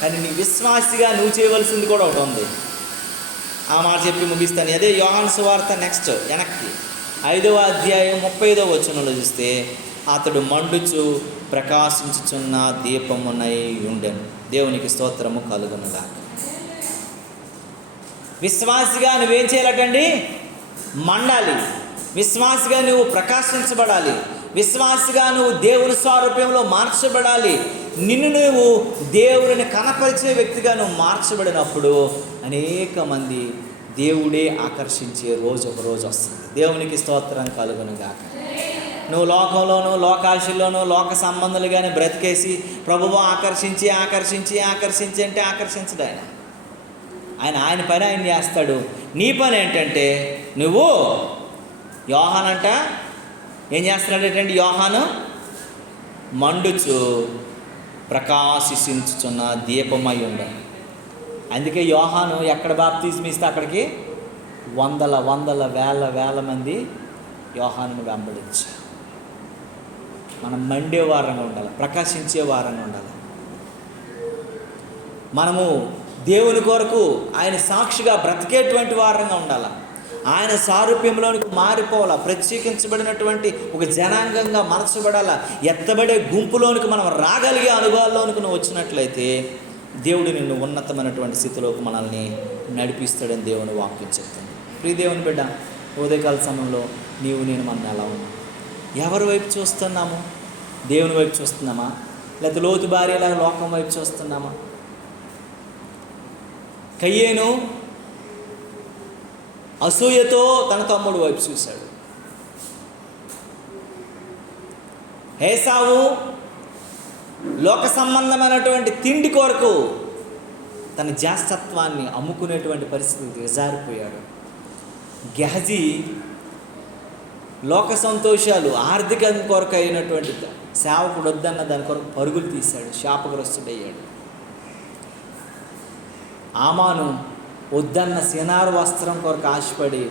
కానీ నీ విశ్వాసిగా నువ్వు చేయవలసింది కూడా ఒకటి ఉంది. ఆ మాట చెప్పి ముగిస్తాను. అదే యోహాను సువార్త నెక్స్ట్ వెనక్కి 5వ అధ్యాయం 35వ వచనంలో చూస్తే, అతడు మండుచు ప్రకాశించుచున్న దీపమునై ఉండెను. దేవునికి స్తోత్రము కలుగునుగా. విశ్వాసిగా నువ్వేం చేయాలటండి? మండాలి. విశ్వాసిగా నువ్వు ప్రకాశించబడాలి. విశ్వాసిగా నువ్వు దేవుని స్వరూపంలో మార్చబడాలి. నిన్ను నువ్వు దేవుడిని కనపరిచే వ్యక్తిగా నువ్వు మార్చబడినప్పుడు అనేక మంది దేవుడే ఆకర్షించే రోజు ఒక రోజు వస్తుంది. దేవునికి స్తోత్రం కలుగునుగాక. నువ్వు లోకంలోనూ, లోకాశల్లోనూ, లోక సంబంధాలుగానే బ్రతికేసి ప్రభువు ఆకర్షించి ఆకర్షించి ఆకర్షించి అంటే ఆకర్షించడు ఆయన పని ఆయన చేస్తాడు. నీ పని ఏంటంటే, నువ్వు యోహానంట ఏం చేస్తున్నాడేంటంటే, యోహాను మండుచు ప్రకాశించుచున్న దీపమై ఉండాలి. అందుకే యోహాను ఎక్కడ బాప్తిజం ఇస్తే అక్కడికి వందల వేల మంది యోహానుని వెంబడించారు. మనం మండే వారంగా ఉండాలి, ప్రకాశించే వారంగా ఉండాలి. మనము దేవుని కొరకు ఆయన సాక్షిగా బ్రతికేటువంటి వారంగా ఉండాలి. ఆయన సారూప్యంలోనికి మారిపోవాలా, ప్రత్యేకించబడినటువంటి ఒక జనాంగంగా మార్చబడాలా. ఎత్తబడే గుంపులోనికి మనం రాగలిగే అనుభవాల్లోనికి నువ్వు వచ్చినట్లయితే దేవుడు నిన్ను ఉన్నతమైనటువంటి స్థితిలోకి మనల్ని నడిపిస్తాడని దేవుని వాక్యం చెప్తుంది. ప్రియ దేవుని బిడ్డ, ఉదయకాల సమయంలో నీవు నేను మనం ఎలా ఉన్నాం? ఎవరి వైపు చూస్తున్నాము? దేవుని వైపు చూస్తున్నామా, లేకపోతే లోతు భార్యలాగా లోకం వైపు చూస్తున్నామా? కయ్యేను అసూయతో తన తమ్ముడు వైపు చూశాడు. ఏసావు లోక సంబంధమైనటువంటి తిండి కొరకు తన జ్యేష్ఠత్వాన్ని అమ్ముకునేటువంటి పరిస్థితికి దిగజారిపోయాడు. గెహజీ లోక సంతోషాలు, ఆర్థిక కొరకు అయినటువంటి సేవకుడు వద్దన్న దాని కొరకు పరుగులు తీశాడు, శాపగ్రస్తుడయ్యాడు. ఆమాను వద్దన్న సినారు వస్త్రం కొరకు ఆశపడి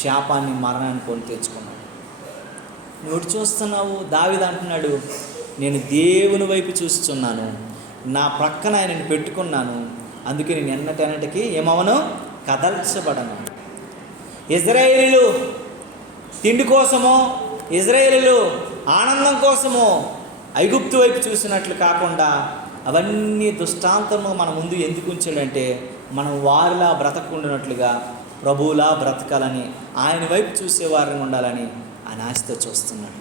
శాపాన్ని, మరణాన్ని కొని తెచ్చుకున్నాడు. నువ్వు చూస్తున్నావు, దావీదు అంటున్నాడు, నేను దేవుని వైపు చూస్తున్నాను, నా ప్రక్కన ఆయనను పెట్టుకున్నాను, అందుకే నేను ఎన్నటన్నిటికీ ఏమవను, కదల్చబడను. ఇజ్రాయేలీలు తిండి కోసమో, ఇజ్రాయేలీలు ఆనందం కోసమో ఐగుప్తు వైపు చూసినట్లు కాకుండా అవన్నీ దృష్టాంతము మన ముందు ఎందుకు ఉంచాడంటే, మనం వారిలా బ్రతకుండినట్లుగా ప్రభువులా బ్రతకాలని, ఆయన వైపు చూసేవారిని ఉండాలని ఆయన ఆశతో చూస్తున్నాడు.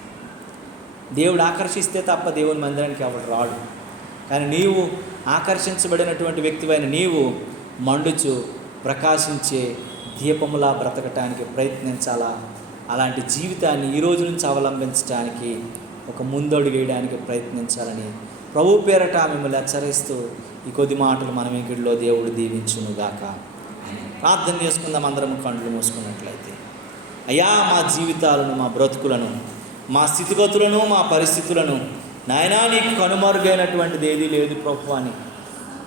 దేవుడు ఆకర్షిస్తే తప్ప దేవుని మందిరానికి ఎవడు రాడు. కానీ నీవు ఆకర్షించబడినటువంటి వ్యక్తివైన నీవు మండుచు ప్రకాశించే దీపములా బ్రతకటానికి ప్రయత్నించాలా, అలాంటి జీవితాన్ని ఈ రోజు నుంచి అవలంబించడానికి ఒక ముందడుగు వేయడానికి ప్రయత్నించాలని ప్రభు పేరట మిమ్మల్ని హెచ్చరిస్తూ ఈ కొద్ది మాటలు మనం ఇంటిలో దేవుడు దీవించునుగాక. ప్రార్థన చేసుకుందాం. అందరం కళ్ళు మూసుకున్నట్లయితే. అయ్యా, మా జీవితాలను, మా బ్రతుకులను, మా స్థితిగతులను, మా పరిస్థితులను నాయనా నీకు కనుమరుగైనటువంటిది ఏదీ లేదు ప్రభు అని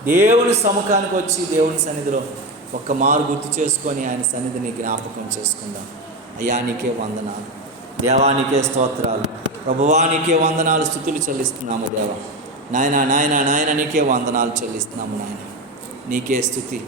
దేవుని సముఖానికి వచ్చి దేవుని సన్నిధిలో ఒక్క మారు గుర్తు చేసుకొని ఆయన సన్నిధిని జ్ఞాపకం చేసుకుందాం. అయ్యా నీకే వందనాలు, దేవానికే స్తోత్రాలు, ప్రభువానికే వందనాలు, స్తుతులు చెల్లిస్తున్నాము దేవా. నాయన నాయన నాయన నీకే వందనాలు చెల్లిస్తున్నాము నాయన. నీకే స్తుతి.